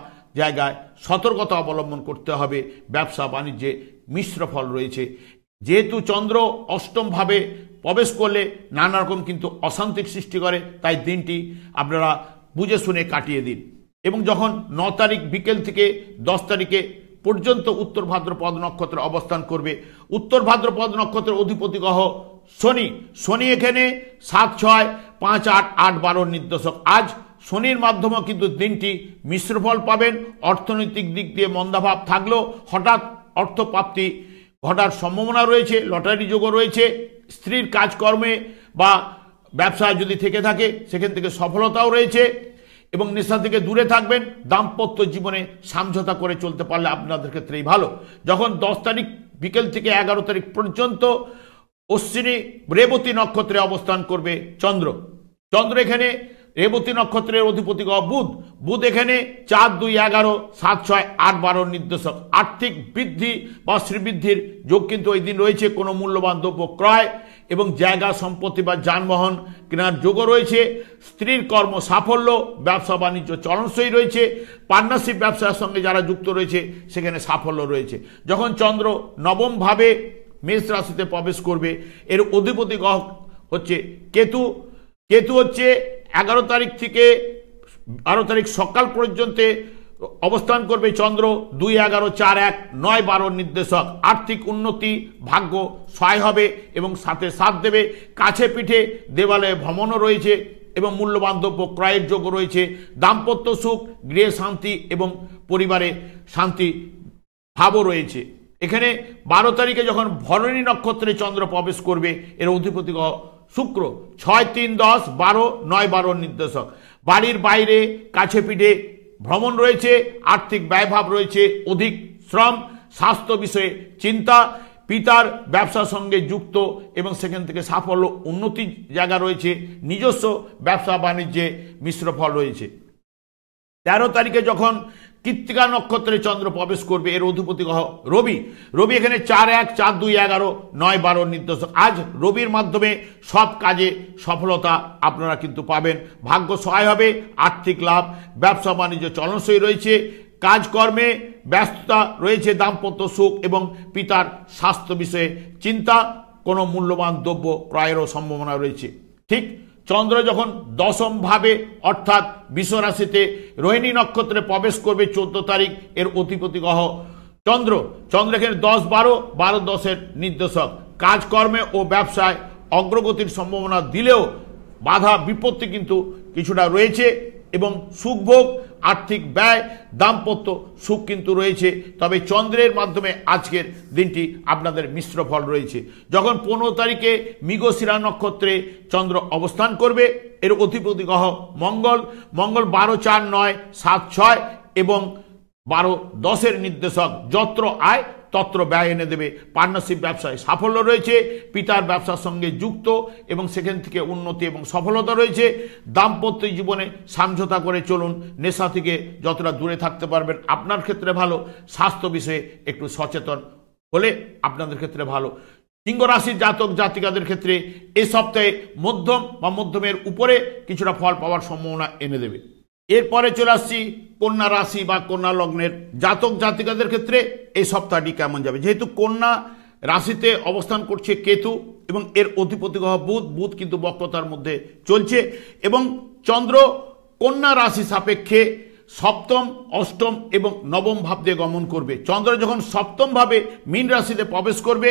জায়গায় সতর্কতা অবলম্বন করতে হবে। ব্যবসা বাণিজ্যে মিশ্র ফল রয়েছে। যেহেতু চন্দ্র অষ্টম ভাবে প্রবেশ করলে নানা রকম কিন্তু অশান্তির সৃষ্টি করে, তাই দিনটি আপনারা বুঝে শুনে কাটিয়ে দিন। এবং যখন 9 তারিখ বিকেল থেকে 10 তারিখে পর্যন্ত উত্তর ভাদ্রপদ নক্ষত্রে অবস্থান করবে, উত্তর ভাদ্রপদ নক্ষত্রের অধিপতি গ্রহ শনি এখানে 7, 6, 5, 8, 8-12 নির্দেশক। আজ শনির মাধ্যমেও কিন্তু দিনটি মিশ্র ফল পাবেন। অর্থনৈতিক দিক দিয়ে মন্দাভাব থাকলেও হঠাৎ অর্থপ্রাপ্তি ঘটার সম্ভাবনা রয়েছে, লটারি যোগও রয়েছে। স্ত্রীর কাজকর্মে বা ব্যবসায় যদি থেকে থাকে সেখান থেকে সফলতাও রয়েছে এবং নেশা থেকে দূরে থাকবেন। দাম্পত্য জীবনে সমঝোতা করে চলতে পারলে আপনাদের ক্ষেত্রেই ভালো। যখন 10 তারিখ বিকেল থেকে 11 তারিখ পর্যন্ত অশ্বিনী রেবতী নক্ষত্রে অবস্থান করবে চন্দ্র এখানে রেবতী নক্ষত্রের অধিপতি গ্রহ বুধ এখানে 4, 2, 11, 7, 6, 8-12 নির্দেশক। আর্থিক বৃদ্ধি বা শ্রীবৃদ্ধির যোগ কিন্তু ওই দিন রয়েছে। কোনো মূল্যবান দ্রব্য ক্রয় এবং জায়গা সম্পত্তি বা যানবাহন কেনার যোগও রয়েছে। স্ত্রীর কর্ম সাফল্য, ব্যবসা বাণিজ্য চলনসই রয়েছে। পার্টনারশিপ ব্যবসার সঙ্গে যারা যুক্ত রয়েছে সেখানে সাফল্য রয়েছে। যখন চন্দ্র নবম ভাবে মেষ রাশিতে প্রবেশ করবে, এর অধিপতি গ্রহ হচ্ছে কেতু হচ্ছে 11 তারিখ থেকে 12 তারিখ সকাল পর্যন্ত অবস্থান করবে চন্দ্র। 2, 11, 4, 1, 9, 12 নির্দেশক। আর্থিক উন্নতি, ভাগ্য সহায় হবে এবং সাথে সাথ দেবে। কাছে পিঠে দেওয়ালে ভ্রমণও রয়েছে এবং মূল্যবান দ্রব্য ক্রয়ের যোগ রয়েছে। দাম্পত্য সুখ, গৃহে শান্তি এবং পরিবারে শান্তি ভাবও রয়েছে। এখানে 12 তারিখে যখন ভরণী নক্ষত্রে চন্দ্র প্রবেশ করবে, এর অধিপতি গ্রহ শুক্র। 6, 3, 10, 12, 9, 12 নির্দেশক। বাড়ির বাইরে কাছে পিঠে ভ্রমণ রয়েছে। আর্থিক ব্যয়ভাব রয়েছে, অধিক শ্রম। স্বাস্থ্য বিষয়ে চিন্তা। পিতার ব্যবসার সঙ্গে যুক্ত এবং সেখান থেকে সাফল্য উন্নতির জায়গা রয়েছে। নিজস্ব ব্যবসা বাণিজ্যে মিশ্র ফল রয়েছে। 13 তারিখে যখন কৃত্তিকা নক্ষত্রে চন্দ্র প্রবেশ করবে, এর অধিপতি গ্রহ রবি এখানে 4, 1, 4, 2, 11, 9, 12 নির্দেশক। আজ রবির মাধ্যমে সব কাজে সফলতা আপনারা কিন্তু পাবেন। ভাগ্য সহায় হবে, আর্থিক লাভ, ব্যবসা বাণিজ্য চলনসই রয়েছে। কাজকর্মে ব্যস্ততা রয়েছে। দাম্পত্য সুখ এবং পিতার স্বাস্থ্য বিষয়ে চিন্তা। কোনো মূল্যবান দ্রব্য ক্রয়েরও সম্ভাবনা রয়েছে। ঠিক চন্দ্র যখন দশম ভাবে অর্থাৎ বৃষ রাশিতে রোহিণী নক্ষত্রে প্রবেশ করবে 14 তারিখ, এর অধিপতি গ্রহ চন্দ্র এখানে 10, 12, 12, 10 নির্দেশক। কাজকর্মে ও ব্যবসায় অগ্রগতির সম্ভাবনা দিলেও বাধা বিপত্তি কিন্তু কিছুটা রয়েছে এবং সুখভোগ, আর্থিক ব্যয়, দাম্পত্য সুখ কিন্তু রয়েছে। তবে চন্দ্রের মাধ্যমে আজকের দিনটি আপনাদের মিশ্র ফল রয়েছে। যখন 15 তারিখে মৃগশিরা নক্ষত্রে চন্দ্র অবস্থান করবে, এর অধিপতি গ্রহ মঙ্গল 12, 4, 9, 7, 6 এবং 12, 10 নির্দেশক। যত্র আয় তত্র ব্যয় এনে দেবে। পার্টনারশিপ ব্যবসায় সাফল্য রয়েছে। পিতার ব্যবসার সঙ্গে যুক্ত এবং সেখান থেকে উন্নতি এবং সফলতা রয়েছে। দাম্পত্য জীবনে সমঝোতা করে চলুন। নেশা থেকে যতটা দূরে থাকতে পারবেন আপনার ক্ষেত্রে ভালো। স্বাস্থ্য বিষয়ে একটু সচেতন হলে আপনাদের ক্ষেত্রে ভালো। সিংহ রাশির জাতক জাতিকাদের ক্ষেত্রে এই সপ্তাহে মধ্যম বা মধ্যমের উপরে কিছুটা ফল পাওয়ার সম্ভাবনা এনে দেবে। এরপরে চলে আসছি কন্যা রাশি বা কন্যা লগ্নের জাতক জাতিকাদের ক্ষেত্রে এই সপ্তাহটি কেমন যাবে। যেহেতু কন্যা রাশিতে অবস্থান করছে কেতু এবং এর অধিপতি গ্রহ বুধ। বুধ কিন্তু বক্রতার মধ্যে চলছে এবং চন্দ্র কন্যা রাশি সাপেক্ষে সপ্তম, অষ্টম এবং নবম ভাব দিয়ে গমন করবে। চন্দ্র যখন সপ্তম ভাবে মীন রাশিতে প্রবেশ করবে,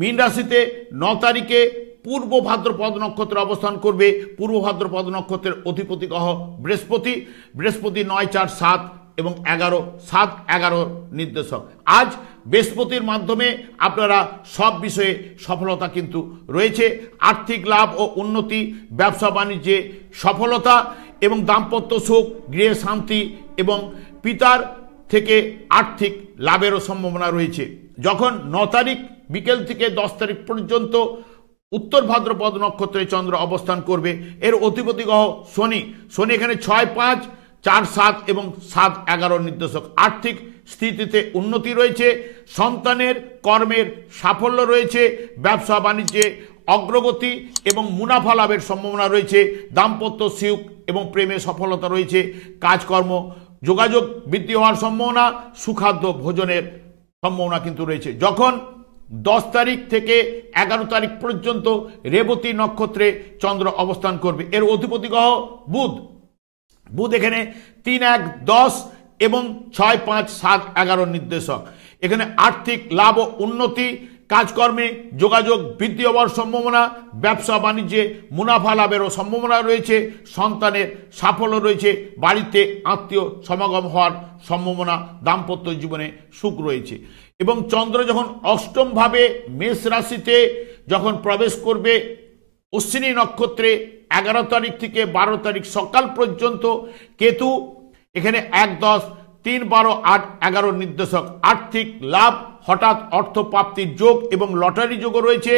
মীন রাশিতে 9 তারিখে পূর্ব ভাদ্রপদ নক্ষত্রে অবস্থান করবে। পূর্ব ভাদ্রপদ নক্ষত্রের অধিপতি গ্রহ বৃহস্পতি। বৃহস্পতি 9, 4, 7 এবং 11, 7, 11 নির্দেশক। আজ বৃহস্পতির মাধ্যমে আপনারা সব বিষয়ে সফলতা কিন্তু রয়েছে। আর্থিক লাভ ও উন্নতি, ব্যবসা বাণিজ্যে সফলতা এবং দাম্পত্য সুখ, গৃহে শান্তি এবং পিতার থেকে আর্থিক লাভেরও সম্ভাবনা রয়েছে। যখন 9 তারিখ বিকেল থেকে 10 তারিখ পর্যন্ত উত্তর ভাদ্রপদ নক্ষত্রে চন্দ্র অবস্থান করবে, এর অধিপতি গ্রহ শনি। শনি এখানে 6, 5, 4, 7 এবং 7, 11 নির্দেশক। আর্থিক স্থিতিতে উন্নতি রয়েছে, সন্তানের কর্মের সাফল্য রয়েছে, ব্যবসা বাণিজ্যে অগ্রগতি এবং মুনাফা লাভের সম্ভাবনা রয়েছে, দাম্পত্য সুখ এবং প্রেমে সফলতা রয়েছে, কাজকর্ম যোগাযোগ বৃদ্ধি হওয়ার সম্ভাবনা, সুখাদ্য ভোজনের সম্ভাবনা কিন্তু রয়েছে। যখন 10 তারিখ থেকে 11 তারিখ পর্যন্ত রেবতী নক্ষত্রে চন্দ্র অবস্থান করবে, এর অধিপতি গ্রহ বুধ। বুধ এখানে 3, 1, 10 এবং 6, 5, 7, 11 নির্দেশক। এখানে আর্থিক লাভ ও উন্নতি, কাজকর্মে যোগাযোগ বৃদ্ধি হওয়ার সম্ভাবনা, ব্যবসা বাণিজ্যে মুনাফা লাভেরও সম্ভাবনা রয়েছে, সন্তানের সাফল্য রয়েছে, বাড়িতে আত্মীয় সমাগম হওয়ার সম্ভাবনা, দাম্পত্য জীবনে সুখ রয়েছে। এবং চন্দ্র যখন অষ্টম ভাবে মেষ রাশিতে যখন প্রবেশ করবে অশ্বিনী নক্ষত্রে 11 তারিখ থেকে 12 তারিখ সকাল পর্যন্ত, কেতু এখানে 1, 10, 3, 12, 8, 11 নির্দেশক। আর্থিক লাভ, হঠাৎ অর্থ প্রাপ্তির যোগ এবং লটারি যোগও রয়েছে,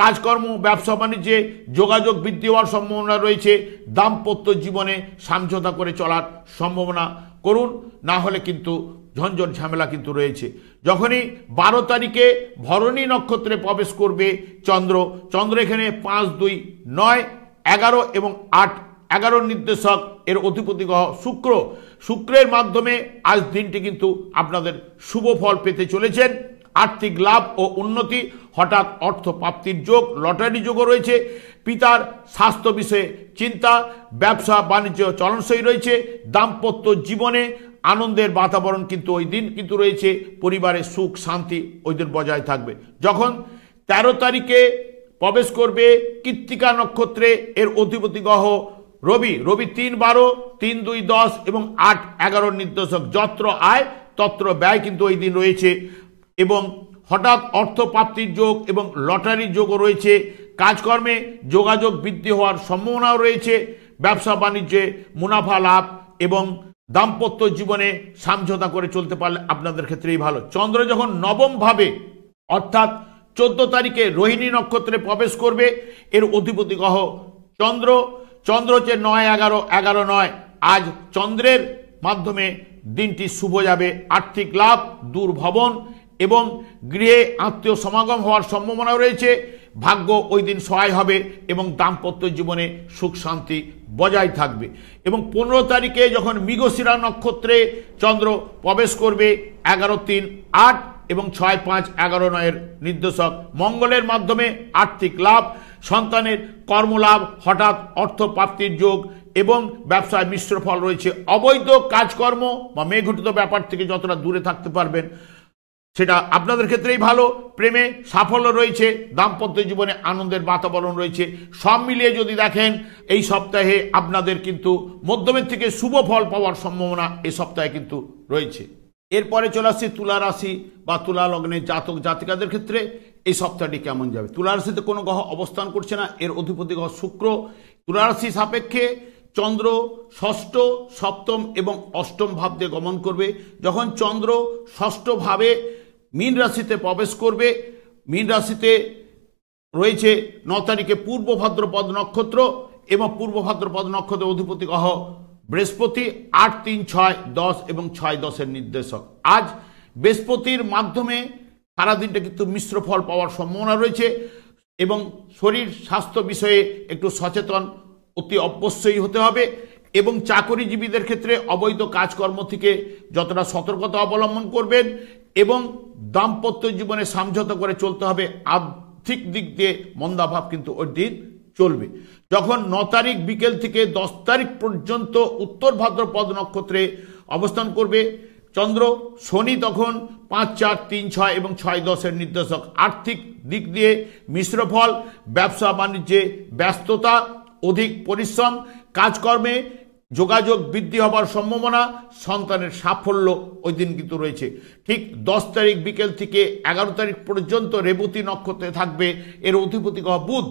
কাজকর্ম ব্যবসা বাণিজ্যে যোগাযোগ বৃদ্ধি হওয়ার সম্ভাবনা রয়েছে, দাম্পত্য জীবনে সমঝোতা করে চলার সম্ভাবনা করুন, না হলে কিন্তু ঝঞ্ঝট ঝামেলা কিন্তু রয়েছে। যখনই 12 তারিখে ভরণী নক্ষত্রে প্রবেশ করবে চন্দ্র, চন্দ্র এখানে 5, 2, 9, 11 এবং 8, 11 নির্দেশক। এর অধিপতি গ্রহ শুক্র। শুক্রের মাধ্যমে আজ দিনটি কিন্তু আপনাদের শুভ ফল পেতে চলেছেন। আর্থিক লাভ ও উন্নতি, হঠাৎ অর্থ প্রাপ্তির যোগ, লটারি যোগও রয়েছে, পিতার স্বাস্থ্য বিষয়ে চিন্তা, ব্যবসা বাণিজ্য চলনসই রয়েছে, দাম্পত্য জীবনে আনন্দের বাতাবরণ কিন্তু ওই দিন কিন্তু রয়েছে, পরিবারের সুখ শান্তি ওই দিন বজায় থাকবে। যখন 13 তারিখে প্রবেশ করবে কৃত্তিকা নক্ষত্রে, এর অধিপতি গ্রহ রবি। রবি 3, 12, 3, 2, 10 এবং 8, 11 নির্দেশক। যত্র আয় তত্র ব্যয় কিন্তু ওই দিন রয়েছে এবং হঠাৎ অর্থ প্রাপ্তির যোগ এবং লটারি যোগও রয়েছে, কাজকর্মে যোগাযোগ বৃদ্ধি হওয়ার সম্ভাবনাও রয়েছে, ব্যবসা বাণিজ্যে মুনাফা লাভ এবং দাম্পত্য জীবনে সমঝোতা করে চলতে পারলে আপনাদের ক্ষেত্রেই ভালো। চন্দ্র যখন নবম ভাবে অর্থাৎ 14 তারিখে রোহিণী নক্ষত্রে প্রবেশ করবে, এর অধিপতি গ্রহ চন্দ্র। চন্দ্র হচ্ছে 9, 11, 11, 9। আজ চন্দ্রের মাধ্যমে দিনটি শুভ যাবে। আর্থিক লাভ, দূরভবন এবং গৃহে আত্মীয় সমাগম হওয়ার সম্ভাবনা রয়েছে, ভাগ্য ওই দিন সহায় হবে এবং দাম্পত্য জীবনে সুখ শান্তি বজায় থাকবে। এবং 15 তারিখে যখন মৃগশিরা নক্ষত্রে চন্দ্র প্রবেশ করবে, 11, 3, 8 এবং 6, 5, 11, 9 নির্দেশক। মঙ্গলের মাধ্যমে আর্থিক লাভ, সন্তানের কর্মলাভ, হঠাৎ অর্থ প্রাপ্তির যোগ এবং ব্যবসায় মিশ্র ফল রয়েছে। অবৈধ কাজকর্ম বা মেঘঘটিত ব্যাপার থেকে যতটা দূরে থাকতে পারবেন সেটা আপনাদের ক্ষেত্রেই ভালো। প্রেমে সাফল্য রয়েছে, দাম্পত্য জীবনে আনন্দের বাতাবরণ রয়েছে। সব মিলিয়ে যদি দেখেন এই সপ্তাহে আপনাদের কিন্তু মধ্যমের থেকে শুভ ফল পাওয়ার সম্ভাবনা এই সপ্তাহে কিন্তু রয়েছে। এরপরে চলে আসছি তুলা রাশি বা তুলা লগ্নের জাতক জাতিকাদের ক্ষেত্রে এই সপ্তাহটি কেমন যাবে। তুলা রাশিতে কোনো গ্রহ অবস্থান করছে না, এর অধিপতি গ্রহ শুক্র। তুলা রাশি সাপেক্ষে চন্দ্র ষষ্ঠ, সপ্তম এবং অষ্টম ভাব দিয়ে গমন করবে। যখন চন্দ্র ষষ্ঠ ভাবে মীন রাশিতে প্রবেশ করবে, মীন রাশিতে রয়েছে 9 তারিখে পূর্ব ভাদ্রপদ নক্ষত্র এবং পূর্ব ভাদ্রপদ নক্ষত্রের অধিপতি গ্রহ বৃহস্পতি। 8, 3, 6, 10 এবং 6, 10 নির্দেশক। আজ বৃহস্পতির মাধ্যমে সারাদিনটা কিন্তু মিশ্র ফল পাওয়ার সম্ভাবনা রয়েছে এবং শরীর স্বাস্থ্য বিষয়ে একটু সচেতন অতি অবশ্যই হতে হবে এবং চাকরিজীবীদের ক্ষেত্রে অবৈধ কাজকর্ম থেকে যতটা সতর্কতা অবলম্বন করবেন এবং দাম্পত্য জীবনে সমঝোতা করে চলতে হবে। আর্থিক দিক দিয়ে মন্দাভাব কিন্তু ওই দিন চলবে। যখন 9 তারিখ বিকেল থেকে 10 তারিখ পর্যন্ত উত্তর ভাদ্রপদ নক্ষত্রে অবস্থান করবে চন্দ্র, শনি তখন 5, 4, 3, 6 এবং 6, 10-এর নির্দেশক। আর্থিক দিক দিয়ে মিশ্র ফল, ব্যবসা বাণিজ্যে ব্যস্ততা, অধিক পরিশ্রম, কাজকর্মে যোগাযোগ বৃদ্ধি হবার সম্ভাবনা, সন্তানের সাফল্য ওই দিন কিন্তু রয়েছে। ঠিক 10 তারিখ বিকেল থেকে 11 তারিখ পর্যন্ত রেবতী নক্ষত্রে থাকবে এর অধিপতি গ্রহ বুধ।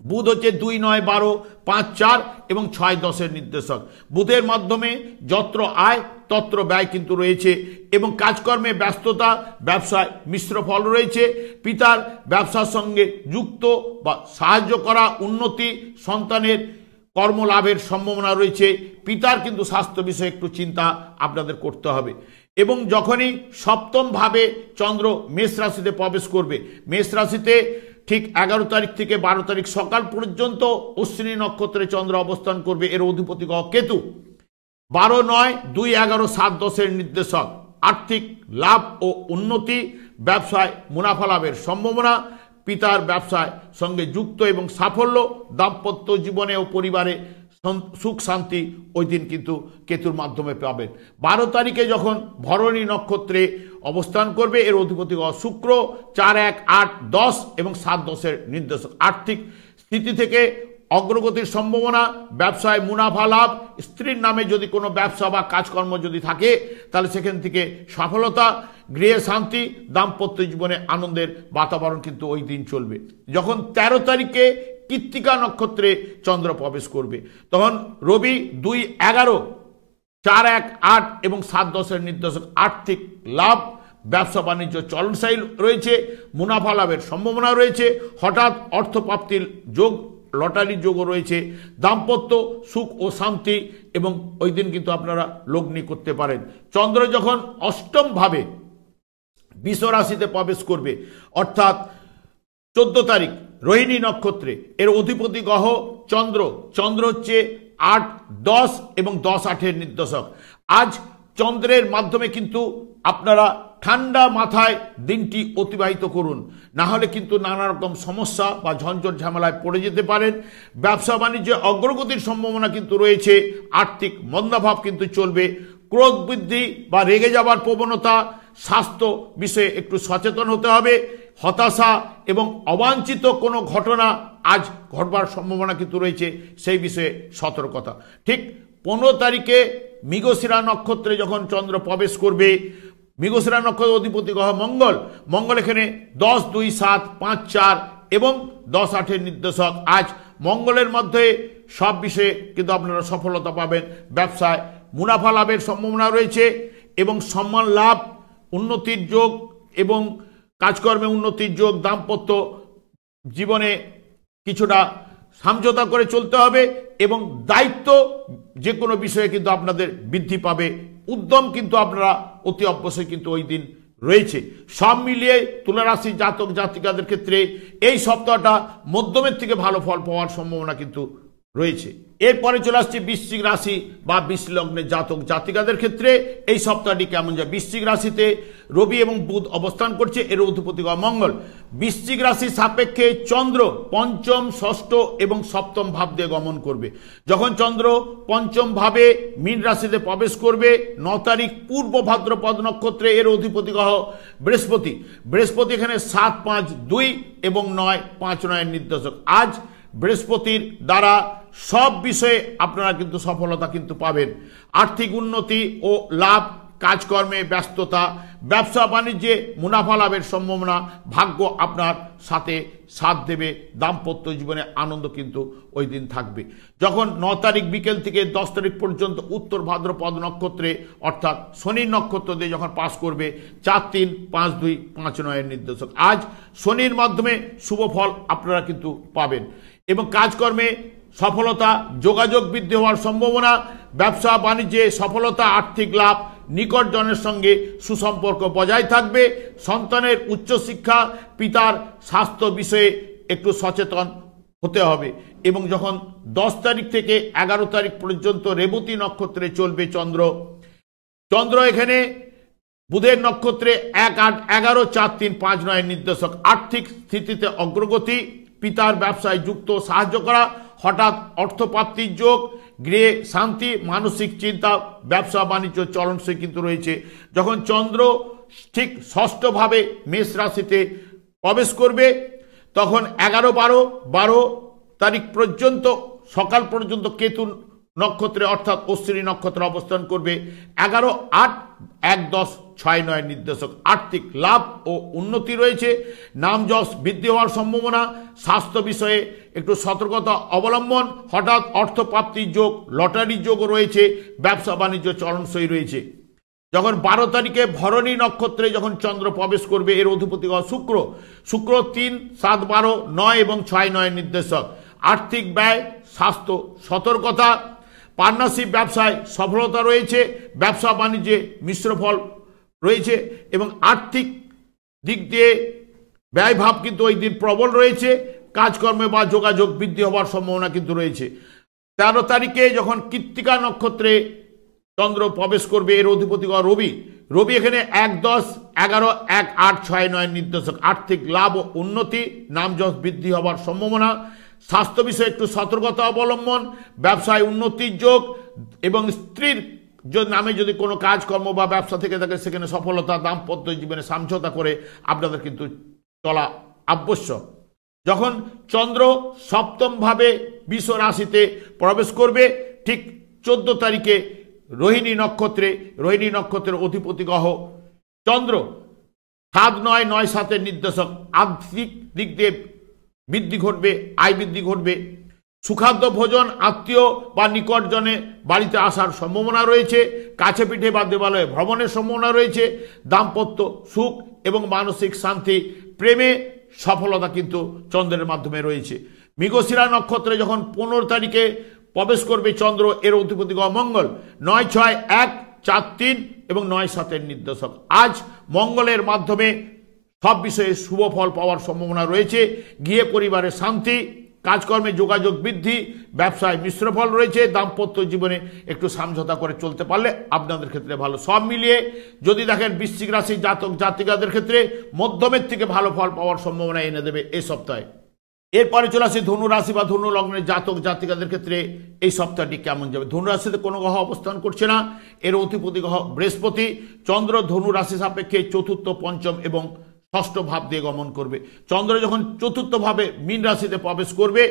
বুধ হচ্ছে 2, 9, 12, 5, 4 এবং 6, 10-এর নির্দেশক। বুধের মাধ্যমে যত্র আয় তত্র ব্যয় কিন্তু রয়েছে এবং কাজকর্মে ব্যস্ততা, ব্যবসায় মিশ্র ফল রয়েছে। পিতার ব্যবসার সঙ্গে যুক্ত বা সাহায্য করা, উন্নতি, সন্তানের কর্মলাভের সম্ভাবনা রয়েছে। পিতার কিন্তু স্বাস্থ্য বিষয়ে একটু চিন্তা আপনাদের করতে হবে। এবং যখনই সপ্তমভাবে চন্দ্র মেষ রাশিতে প্রবেশ করবে, মেষ রাশিতে ঠিক 11 তারিখ থেকে 12 তারিখ সকাল পর্যন্ত অশ্বিনী নক্ষত্রে চন্দ্র অবস্থান করবে। এর অধিপতি গ্রহ কেতু। 12, 9, 2, 11, 7, 10-এর নির্দেশক। আর্থিক লাভ ও উন্নতি, ব্যবসায় মুনাফা লাভের সম্ভাবনা, পিতার ব্যবসায় সঙ্গে যুক্ত এবং সাফল্য, দাম্পত্য জীবনে ও পরিবারে সুখ শান্তি ওই দিন কিন্তু কেতুর মাধ্যমে পাবেন। 12 তারিখে যখন ভরণী নক্ষত্রে অবস্থান করবে এর অধিপতি গ্রহ শুক্র। 4, 1, 8, 10 এবং 7, 10-এর নির্দেশক। আর্থিক স্থিতি থেকে অগ্রগতির সম্ভাবনা, ব্যবসায় মুনাফা লাভ, স্ত্রীর নামে যদি কোনো ব্যবসা বা কাজকর্ম যদি থাকে তাহলে সেখান থেকে সফলতা, গৃহে শান্তি, দাম্পত্য জীবনে আনন্দের বাতাবরণ কিন্তু ওই দিন চলবে। যখন 13 তারিখে কৃত্তিকা নক্ষত্রে চন্দ্র প্রবেশ করবে তখন রবি 2, 11, 4, 1, 8 এবং 7, 10-এর নির্দেশক। আর্থিক লাভ, ব্যবসা বাণিজ্য চলনশীল রয়েছে, মুনাফা লাভের সম্ভাবনা রয়েছে, হঠাৎ অর্থপ্রাপ্তির যোগ, লটারির যোগও রয়েছে, দাম্পত্য সুখ ও শান্তি এবং ওই দিন কিন্তু আপনারা লগ্নি করতে পারেন। চন্দ্র যখন অষ্টমভাবে বৃষ রাশিতে প্রবেশ করবে অর্থাৎ 14 তারিখ রোহিণী নক্ষত্রে এর অধিপতি গ্রহ চন্দ্র। চন্দ্র হচ্ছে 8, 10 এবং 10, 8-এর নির্দেশক। আজ চন্দ্রের মাধ্যমে কিন্তু আপনারা ঠান্ডা মাথায় দিনটি অতিবাহিত করুন, না হলে কিন্তু নানা রকম সমস্যা বা ঝঞ্ঝট ঝামেলায় পড়ে যেতে পারেন। ব্যবসা বাণিজ্যে অগ্রগতির সম্ভাবনা কিন্তু রয়েছে। আর্থিক মন্দাভাব কিন্তু চলবে। ক্রোধ বৃদ্ধি বা রেগে যাবার প্রবণতা, স্বাস্থ্য বিষয়ে একটু সচেতন হতে হবে। হতাশা এবং অবাঞ্ছিত কোনো ঘটনা আজ ঘটবার সম্ভাবনা কিন্তু রয়েছে, সেই বিষয়ে সতর্কতা। ঠিক 15 তারিখে মৃগশিরা নক্ষত্রে যখন চন্দ্র প্রবেশ করবে, মৃগশিরা নক্ষত্রের অধিপতি গ্রহ মঙ্গল। মঙ্গল এখানে 10, 2, 7, 5, 4 এবং 10, 8-এর নির্দেশক। আজ মঙ্গলের মধ্যে সব বিষয়ে কিন্তু আপনারা সফলতা পাবেন। ব্যবসায় মুনাফা লাভের সম্ভাবনা রয়েছে এবং সম্মান লাভ, উন্নতির যোগ এবং কাজকর্মে উন্নতির যোগ। দাম্পত্য জীবনে কিছুটা সমঝোতা করে চলতে হবে এবং দায়িত্ব যে কোনো বিষয়ে কিন্তু আপনাদের বৃদ্ধি পাবে। উদ্যম কিন্তু আপনারা অতি অবশ্যই কিন্তু ওই দিন রয়েছে। সব মিলিয়ে তুলা রাশি জাতক জাতিকাদের ক্ষেত্রে এই সপ্তাহটা মধ্যমের থেকে ভালো ফল পাওয়ার সম্ভাবনা কিন্তু রয়েছে। এরপরে চলে আসছে বৃশ্চিক রাশি বা বৃশ্চিক লগ্নের জাতক জাতিকাদের ক্ষেত্রে এই সপ্তাহটি কেমন যায়। বৃশ্চিক রাশিতে রবি এবং বুধ অবস্থান করছে, এর অধিপতি গ্রহ মঙ্গল। বৃশ্চিক রাশির সাপেক্ষে চন্দ্র পঞ্চম, ষষ্ঠ এবং সপ্তম ভাব দিয়ে গমন করবে। যখন চন্দ্র পঞ্চম ভাবে মীন রাশিতে প্রবেশ করবে 9 তারিখ পূর্ব ভাদ্রপদ নক্ষত্রে, এর অধিপতি গ্রহ বৃহস্পতি। বৃহস্পতি এখানে 7, 5, 2 এবং 9, 5, 9-এর নির্দেশক। আজ বৃহস্পতির দ্বারা সব বিষয়ে আপনারা কিন্তু সফলতা কিন্তু পাবেন। আর্থিক উন্নতি ও লাভ, কাজকর্মে ব্যস্ততা, ব্যবসা বাণিজ্যে মুনাফা লাভের সম্ভাবনা, ভাগ্য আপনার সাথে সাথ দেবে। দাম্পত্য জীবনে আনন্দ কিন্তু ওই দিন থাকবে। যখন 9 তারিখ বিকেল থেকে 10 তারিখ পর্যন্ত উত্তর ভাদ্রপদ নক্ষত্রে অর্থাৎ শনির নক্ষত্র দিয়ে যখন পাস করবে 4, 3, 5, 2, 5, 9-এর নির্দেশক। আজ শনির মাধ্যমে শুভ ফল আপনারা কিন্তু পাবেন এবং কাজকর্মে সফলতা, যোগাযোগ বৃদ্ধি হওয়ার সম্ভাবনা, ব্যবসা বাণিজ্যে সফলতা, আর্থিক লাভ, নিকটজনের সঙ্গে সুসম্পর্ক বজায় থাকবে। সন্তানের উচ্চশিক্ষা, পিতার স্বাস্থ্য বিষয়ে একটু সচেতন হতে হবে। এবং যখন 10 তারিখ থেকে 11 তারিখ পর্যন্ত রেবতী নক্ষত্রে চলবে চন্দ্র। চন্দ্র এখানে বুধের নক্ষত্রে 1, 8, 11, 4, 3, 5, 9 নির্দেশক। আর্থিক স্থিতিতে অগ্রগতি, পিতার ব্যবসায় যুক্ত সাহায্য করা, হঠাৎ অর্থপ্রাপ্তির যোগ, গৃহে শান্তি, মানসিক চিন্তা, ব্যবসা বাণিজ্য চলনসই কিন্তু রয়েছে। যখন চন্দ্র ঠিক ষষ্ঠভাবে মেষ রাশিতে প্রবেশ করবে তখন 11, 12 তারিখ পর্যন্ত সকাল পর্যন্ত কেতু নক্ষত্রে অর্থাৎ অশ্বিনী নক্ষত্রে অবস্থান করবে। 11, 8, 1, 10, 6, 9 নির্দেশক। আর্থিক লাভ ও উন্নতি রয়েছে, নাম যশ বৃদ্ধি হওয়ার সম্ভাবনা, স্বাস্থ্য বিষয়ে একটু সতর্কতা অবলম্বন, হঠাৎ অর্থপ্রাপ্তির যোগ, লটারির যোগও রয়েছে, ব্যবসা বাণিজ্য চলনসই রয়েছে। যখন 12 তারিখে ভরণী নক্ষত্রে যখন চন্দ্র প্রবেশ করবে এর অধিপতি শুক্র। শুক্র 3, 7, 12, 9 এবং 6, 9 নির্দেশক। আর্থিক ব্যয়, স্বাস্থ্য সতর্কতা, পার্টনারশিপ ব্যবসায় সফলতা রয়েছে, ব্যবসা বাণিজ্যে মিশ্র ফল রয়েছে এবং আর্থিক দিক দিয়ে ব্যয়ভাব কিন্তু ওই দিন প্রবল রয়েছে, কাজকর্মে বা যোগাযোগ বৃদ্ধি হওয়ার সম্ভাবনা কিন্তু রয়েছে। 13 তারিখে যখন কৃত্তিকা নক্ষত্রে চন্দ্র প্রবেশ করবে এর অধিপতি রবি। রবি এখানে 1, 10, 11, 1, 8, 6, 9 নির্দেশক। আর্থিক লাভ ও উন্নতি, নাম যশ বৃদ্ধি হওয়ার সম্ভাবনা, স্বাস্থ্য বিষয়ে একটু সতর্কতা অবলম্বন, ব্যবসায় উন্নতির যোগ এবং স্ত্রীর নামে যদি কোনো কাজকর্ম বা ব্যবসা থেকে থাকে সেখানে সফলতা, দাম্পত্য জীবনে সমঝোতা করে আপনাদের কিন্তু চলা আবশ্যক। যখন চন্দ্র সপ্তমভাবে বৃষ রাশিতে প্রবেশ করবে ঠিক 14 তারিখে রোহিণী নক্ষত্রের অধিপতি গ্রহ চন্দ্র 7, 9, 9, 7 নির্দেশক। আর্থিক দিক দিয়ে বৃদ্ধি ঘটবে, আয় বৃদ্ধি ঘটবে, সুখাদ্য ভোজন, আত্মীয় বা নিকটজনে বাড়িতে আসার সম্ভাবনা রয়েছে, কাছে পিঠে বা দেবালয়ে ভ্রমণের সম্ভাবনা রয়েছে, দাম্পত্য সুখ এবং মানসিক শান্তি, প্রেমে সফলতা কিন্তু চন্দ্রের মাধ্যমে রয়েছে। মৃগশিরা নক্ষত্রে যখন 15 তারিখে প্রবেশ করবে চন্দ্র এর অধিপতি গ্রহ মঙ্গল 9, 6, 1, 4, 3 এবং 9, 7 নির্দেশক। আজ মঙ্গলের মাধ্যমে সব বিষয়ে শুভ ফল পাওয়ার সম্ভাবনা রয়েছে, গৃহে পরিবারের শান্তি, কাজকর্মে যোগাযোগ বৃদ্ধি, ব্যবসায় মিশ্র ফল রয়েছে, দাম্পত্য জীবনে একটু সমঝোতা করে চলতে পারলে আপনাদের ক্ষেত্রে ভালো। সব মিলিয়ে যদি দেখেন বৃশ্চিক রাশির জাতক জাতিকাদের ক্ষেত্রে মধ্যমের থেকে ভালো ফল পাওয়ার সম্ভাবনা এনে দেবে এই সপ্তাহে। এরপরে চলে আসে ধনু রাশি বা ধনু লগ্নের জাতক জাতিকাদের ক্ষেত্রে এই সপ্তাহটি কেমন যাবে। ধনু রাশিতে কোনো গ্রহ অবস্থান করছে না, এর অধিপতি গ্রহ বৃহস্পতি। চন্দ্র ধনু রাশি সাপেক্ষে চতুর্থ, পঞ্চম এবং ষষ্ঠ ভাব দিয়ে গমন করবে। চন্দ্র যখন চতুর্থভাবে মীন রাশিতে প্রবেশ করবে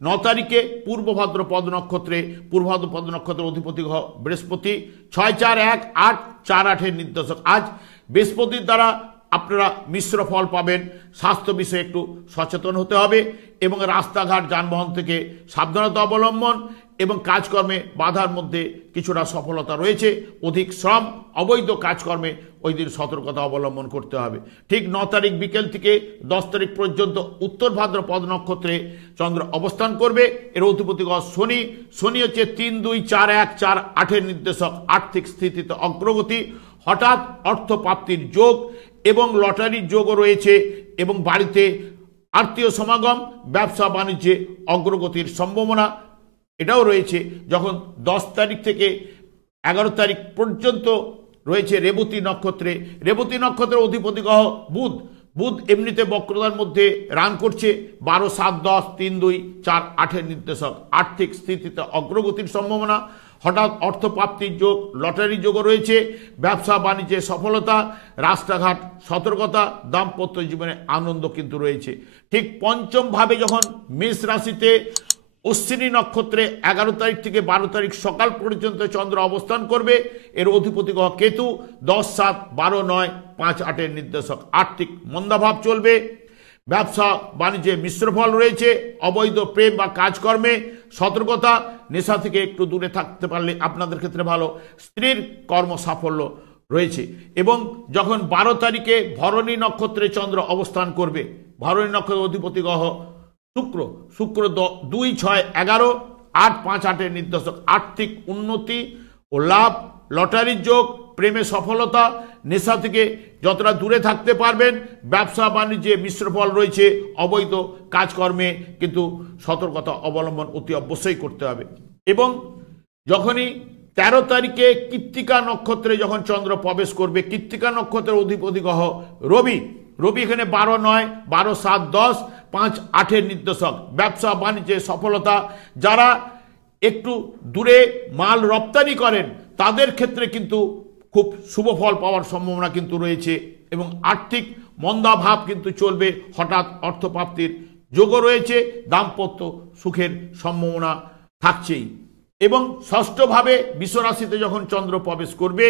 9 তারিখে পূর্ব ভাদ্রপদ নক্ষত্রের অধিপতি গ্রহ বৃহস্পতি 6, 4, 1, 8, 4, 8 নির্দেশক। আজ বৃহস্পতির দ্বারা আপনারা মিশ্র ফল পাবেন, স্বাস্থ্য বিষয়ে একটু সচেতন হতে হবে এবং রাস্তাঘাট যানবাহন থেকে সাবধানতা অবলম্বন এবং কাজকর্মে বাধার মধ্যে কিছুটা সফলতা রয়েছে। অধিক শ্রম, অবৈধ কাজকর্মে ওই দিন সতর্কতা অবলম্বন করতে হবে। ঠিক 9 তারিখ বিকেল থেকে 10 তারিখ পর্যন্ত উত্তর ভাদ্রপদ নক্ষত্রে চন্দ্র অবস্থান করবে। এর অধিপতি গ্রহ শনি হচ্ছে 3, 2, 4, 1, 4, 8 নির্দেশক। আর্থিক স্থিতিতে অগ্রগতি, হঠাৎ অর্থপ্রাপ্তির যোগ এবং লটারির যোগও রয়েছে এবং বাড়িতে আত্মীয় সমাগম, ব্যবসা বাণিজ্যে অগ্রগতির সম্ভাবনা এটাও রয়েছে। যখন 10 তারিখ থেকে 11 তারিখ পর্যন্ত রয়েছে রেবতী নক্ষত্রের অধিপতি গ্রহ বুধ এমনিতে বক্রতার মধ্যে রান করছে। 12, 7, 10, 3, 2, 4, 8 নির্দেশক। আর্থিক স্থিতিতে অগ্রগতির সম্ভাবনা, হঠাৎ অর্থপ্রাপ্তির যোগ, লটারি যোগও রয়েছে, ব্যবসা বাণিজ্যে সফলতা, রাস্তাঘাট সতর্কতা, দাম্পত্য জীবনে আনন্দ কিন্তু রয়েছে। ঠিক পঞ্চমভাবে যখন মেষ রাশিতে অশ্বিনী নক্ষত্রে 11 তারিখ থেকে 12 তারিখ সকাল পর্যন্ত চন্দ্র অবস্থান করবে। এর অধিপতি গ্রহ কেতু 10, 7, 12, 9, 5, 8 নির্দেশক। আর্থিক মন্দাভাব চলবে, ব্যবসা বাণিজ্যে মিশ্র ফল রয়েছে, অবৈধ প্রেম বা কাজকর্মে সতর্কতা, নেশা থেকে একটু দূরে থাকতে পারলে আপনাদের ক্ষেত্রে ভালো। স্ত্রীর কর্ম সাফল্য রয়েছে এবং যখন 12 তারিখে ভরণী নক্ষত্রে চন্দ্র অবস্থান করবে, ভরণী নক্ষত্রের অধিপতি গ্রহ শুক্র 2, 6, 11, 8, 5, 8 নির্দেশক। আর্থিক উন্নতি ও লাভ, লটারির যোগ, প্রেমে সফলতা, নেশা থেকে যতটা দূরে থাকতে পারবেন, ব্যবসা বাণিজ্যে মিশ্র ফল রয়েছে, অবৈধ কাজকর্মে কিন্তু সতর্কতা অবলম্বন অতি অবশ্যই করতে হবে। এবং যখনই 13 তারিখে কৃত্তিকা নক্ষত্রে যখন চন্দ্র প্রবেশ করবে, কৃত্তিকা নক্ষত্রের অধিপতি গ্রহ রবি। রবি এখানে 12, 9, 12, 7, 10, 5, 8-এর নির্দেশক। ব্যবসা বাণিজ্যে সফলতা, যারা একটু দূরে মাল রপ্তানি করেন তাদের ক্ষেত্রে কিন্তু খুব শুভ ফল পাওয়ার সম্ভাবনা কিন্তু রয়েছে, এবং আর্থিক মন্দাভাব কিন্তু চলবে, হঠাৎ অর্থপ্রাপ্তির যোগও রয়েছে, দাম্পত্য সুখের সম্ভাবনা থাকছেই। এবং ষষ্ঠভাবে বিশ্বরাশিতে যখন চন্দ্র প্রবেশ করবে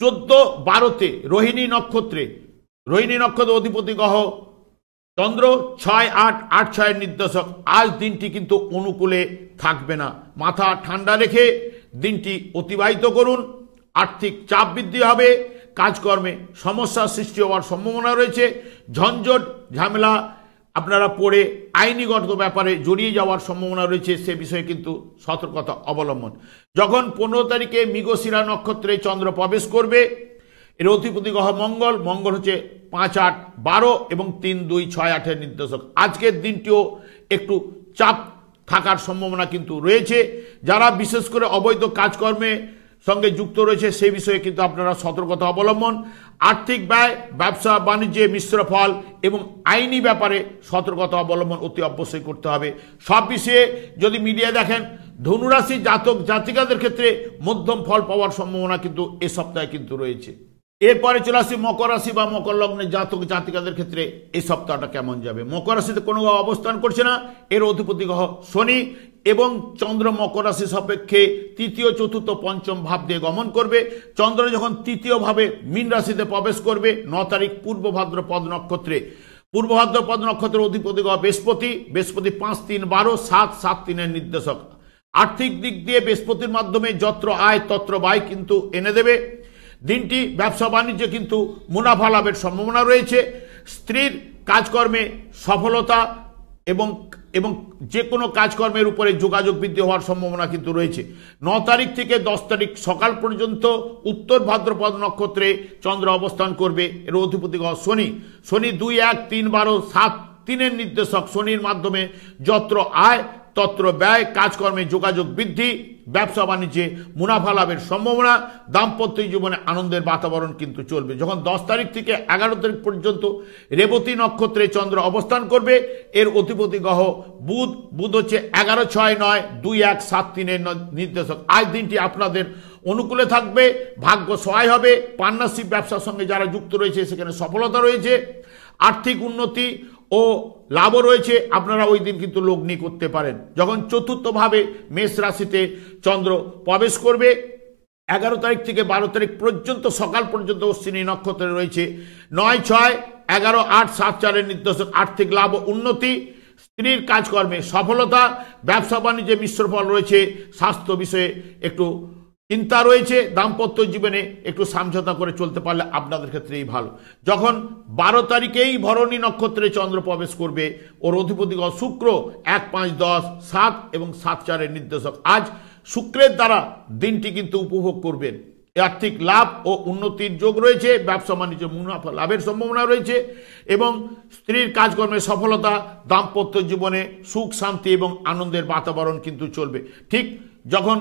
14-12-তে রোহিণী নক্ষত্রে, রোহিণী নক্ষত্র অধিপতি গ্রহ চন্দ্র 6, 8, 8, 6-এর নির্দেশক। আজ দিনটি কিন্তু অনুকূলে থাকবে না, মাথা ঠান্ডা রেখে দিনটি অতিবাহিত করুন। আর্থিক চাপ বৃদ্ধি হবে, কাজকর্মে সমস্যার সৃষ্টি হওয়ার সম্ভাবনা রয়েছে, ঝঞ্ঝট ঝামেলা আপনারা পড়ে আইনিগত ব্যাপারে জড়িয়ে যাওয়ার সম্ভাবনা রয়েছে, সে বিষয়ে কিন্তু সতর্কতা অবলম্বন। যখন 15 তারিখে মৃগশিরা নক্ষত্রে চন্দ্র প্রবেশ করবে, এর অধিপতি গ্রহ মঙ্গল। মঙ্গল হচ্ছে 5, 8, 12 এবং 3, 2, 6, 8-এর নির্দেশক। আজকের দিনটিও একটু চাপ থাকার সম্ভাবনা কিন্তু রয়েছে। যারা বিশেষ করে অবৈধ কাজকর্মে সঙ্গে যুক্ত রয়েছে সেই বিষয়ে কিন্তু আপনারা সতর্কতা অবলম্বন। আর্থিক ব্যয়, ব্যবসা বাণিজ্যে মিশ্র ফল এবং আইনি ব্যাপারে সতর্কতা অবলম্বন অতি অবশ্যই করতে হবে। সব বিষয়ে যদি মিডিয়া দেখেন, ধনুরাশি জাতক জাতিকাদের ক্ষেত্রে মধ্যম ফল পাওয়ার সম্ভাবনা কিন্তু এ সপ্তাহে কিন্তু রয়েছে। এরপরে চলে আসি মকর রাশি বা মকর লগ্নের জাতক জাতিকাদের ক্ষেত্রে এই সপ্তাহটা কেমন যাবে। মকর রাশিতে কোনো অবস্থান করছে না, এর অধিপতি গ্রহ শনি, এবং চন্দ্র মকর রাশি সাপেক্ষে তৃতীয়, চতুর্থ, পঞ্চম ভাব দিয়ে গমন করবে। চন্দ্র যখন তৃতীয় ভাবে মীন রাশিতে প্রবেশ করবে 9 তারিখ পূর্ব ভাদ্রপদ নক্ষত্রে, পূর্ব ভাদ্রপদ নক্ষত্রের অধিপতি গ্রহ বৃহস্পতি। বৃহস্পতি 5, 3, 12, 7, 7, 3-এর নির্দেশক। আর্থিক দিক দিয়ে বৃহস্পতির মাধ্যমে যত্র আয় তত্র ব্যয় কিন্তু এনে দেবে। দিনটি ব্যবসা বাণিজ্যে কিন্তু মুনাফা লাভের সম্ভাবনা রয়েছে। স্ত্রীর কাজকর্মে সফলতা এবং এবং যে কোনো কাজকর্মের উপরে যোগাযোগ বৃদ্ধি হওয়ার সম্ভাবনা কিন্তু রয়েছে। 9 তারিখ থেকে 10 তারিখ সকাল পর্যন্ত উত্তর ভাদ্রপদ নক্ষত্রে চন্দ্র অবস্থান করবে, এর অধিপতি গ্রহ শনি। শনি 2, 1, 3, 12, 7, 3-এর নির্দেশক। শনির মাধ্যমে যত্র আয় তত্র ব্যয়, কাজকর্মে যোগাযোগ বৃদ্ধি, ব্যবসা বাণিজ্যে মুনাফা লাভের সম্ভাবনা, দাম্পত্য জীবনে আনন্দের বাতাবরণ কিন্তু চলবে। যখন 10 তারিখ থেকে 11 তারিখ পর্যন্ত রেবতী নক্ষত্রে চন্দ্র অবস্থান করবে, এর অধিপতি গ্রহ বুধ। বুধ হচ্ছে 11, 6, 9, 2, 1, 7, 3-এর নির্দেশক। আজ দিনটি আপনাদের অনুকূলে থাকবে, ভাগ্য সহায় হবে। পার্টনারশিপ ব্যবসার সঙ্গে যারা যুক্ত রয়েছে সেখানে সফলতা রয়েছে, আর্থিক উন্নতি ও লাভও রয়েছে। আপনারা ওই দিন কিন্তু লগ্নি করতে পারেন। যখন চতুর্থভাবে মেষ রাশিতে চন্দ্র প্রবেশ করবে 11 তারিখ থেকে 12 তারিখ পর্যন্ত সকাল পর্যন্ত অশ্বিনী নক্ষত্রে রয়েছে 9, 6, 11, 8, 7, 4-এর নির্দেশক। আর্থিক লাভ ও উন্নতি, স্ত্রীর কাজকর্মে সফলতা, ব্যবসা বাণিজ্যে মিশ্র ফল রয়েছে, স্বাস্থ্য বিষয়ে একটু চিন্তা রয়েছে, দাম্পত্য জীবনে একটু সমঝোতা করে চলতে পারলে আপনাদের ক্ষেত্রেই ভালো। যখন 12 তারিখেই ভরণী নক্ষত্রে চন্দ্র প্রবেশ করবে, ওর অধিপতি গ্রহ শুক্র 1, 5, 10, 7 এবং 7, 4-এর নির্দেশক। আজ শুক্রের দ্বারা দিনটি কিন্তু উপভোগ করবেন। আর্থিক লাভ ও উন্নতির যোগ রয়েছে, ব্যবসা বাণিজ্য মুনাফা লাভের সম্ভাবনা রয়েছে, এবং স্ত্রীর কাজকর্মে সফলতা, দাম্পত্য জীবনে সুখ শান্তি এবং আনন্দের বাতাবরণ কিন্তু চলবে। ঠিক যখন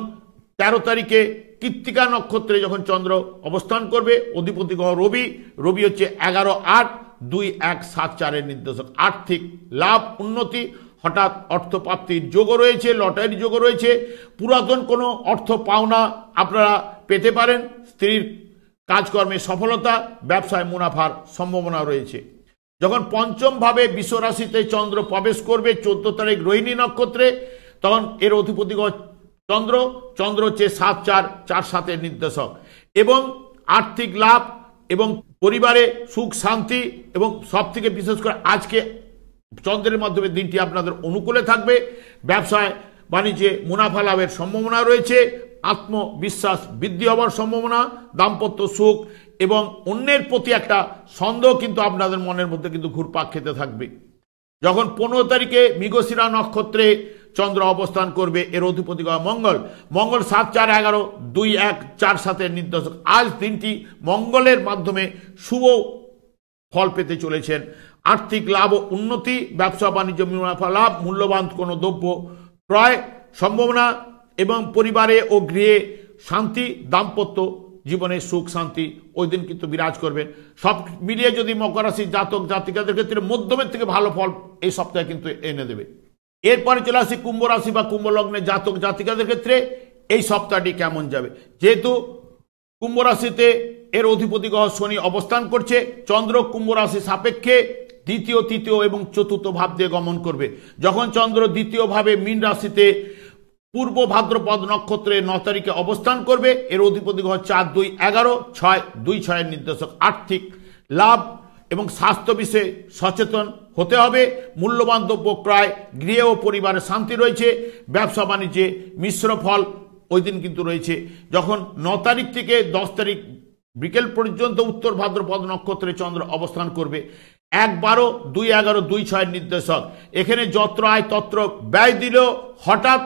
13 তারিখে কৃত্তিকা নক্ষত্রে যখন চন্দ্র অবস্থান করবে, অধিপতি গ্রহ রবি। রবি হচ্ছে 11, 8, 2, 1, 7, 4-এর নির্দেশক। আর্থিক লাভ উন্নতি, হঠাৎ অর্থপ্রাপ্তির যোগও রয়েছে, লটারির যোগও রয়েছে, পুরাতন কোনো অর্থ পাওনা আপনারা পেতে পারেন, স্ত্রীর কাজকর্মে সফলতা, ব্যবসায় মুনাফার সম্ভাবনা রয়েছে। যখন পঞ্চমভাবে বিশ্বরাশিতে চন্দ্র প্রবেশ করবে 14 তারিখ রোহিণী নক্ষত্রে, তখন এর অধিপতি চন্দ্র। চন্দ্র হচ্ছে 7, 4, 4, 7-এর নির্দেশক, এবং আর্থিক লাভ এবং পরিবারে সুখ শান্তি, এবং সব থেকে বিশেষ করে আজকে চন্দ্রের মাধ্যমে দিনটি আপনাদের অনুকূলে থাকবে। ব্যবসায় বাণিজ্যে মুনাফা লাভের সম্ভাবনা রয়েছে, আত্মবিশ্বাস বৃদ্ধি হওয়ার সম্ভাবনা, দাম্পত্য সুখ এবং অন্যের প্রতি একটা সন্দেহ কিন্তু আপনাদের মনের মধ্যে কিন্তু ঘুরপাক খেতে থাকবে। যখন 15 তারিখে মৃগশিরা নক্ষত্রে চন্দ্র অবস্থান করবে, এর অধিপতি গ্রহ মঙ্গল। মঙ্গল 7, 4, 11, 2, 1, 4, 7-এর নির্দেশক। আজ দিনটি মঙ্গলের মাধ্যমে শুভ ফল পেতে চলেছেন। আর্থিক লাভ ও উন্নতি, ব্যবসা বাণিজ্য মুনাফা লাভ, মূল্যবান কোনো দ্রব্য ক্রয় সম্ভাবনা, এবং পরিবারে ও গৃহে শান্তি, দাম্পত্য জীবনে সুখ শান্তি ওই দিন কিন্তু বিরাজ করবেন। সব মিলিয়ে যদি মকর রাশির জাতক জাতিকাদের ক্ষেত্রে মধ্যমের থেকে ভালো ফল এই সপ্তাহে কিন্তু এনে দেবে। এরপরে চলে আসি কুম্ভ রাশি বা কুম্ভ লগ্নের জাতক জাতিকাদের ক্ষেত্রে এই সপ্তাহটি কেমন যাবে। যেহেতু কুম্ভ রাশিতে এর অধিপতি গ্রহ শনি অবস্থান করছে, চন্দ্র কুম্ভ রাশি সাপেক্ষে দ্বিতীয়, তৃতীয় এবং চতুর্থ ভাব দিয়ে গমন করবে। যখন চন্দ্র দ্বিতীয় ভাবে মীন রাশিতে পূর্ব ভাদ্রপদ নক্ষত্রে 9 তারিখে অবস্থান করবে, এর অধিপতি গ্রহ 4, 2, 11, 6, 2, 6 নির্দেশক। আর্থিক লাভ এবং স্বাস্থ্য বিষয়ে সচেতন হতে হবে। মূল্যবান দ্রব্য ক্রয়, গৃহ ও পরিবারে শান্তি রয়েছে। ব্যবসা বাণিজ্যে মিশ্র ফল ওই দিন কিন্তু রয়েছে। যখন 9 তারিখ থেকে 10 তারিখ বিকেল পর্যন্ত উত্তর ভাদ্রপদ নক্ষত্রে চন্দ্র অবস্থান করবে। 1, 12, 2, 11, 2, 6 নির্দেশক। এখানে যত্র আয় তত্র ব্যয় দিলেও হঠাৎ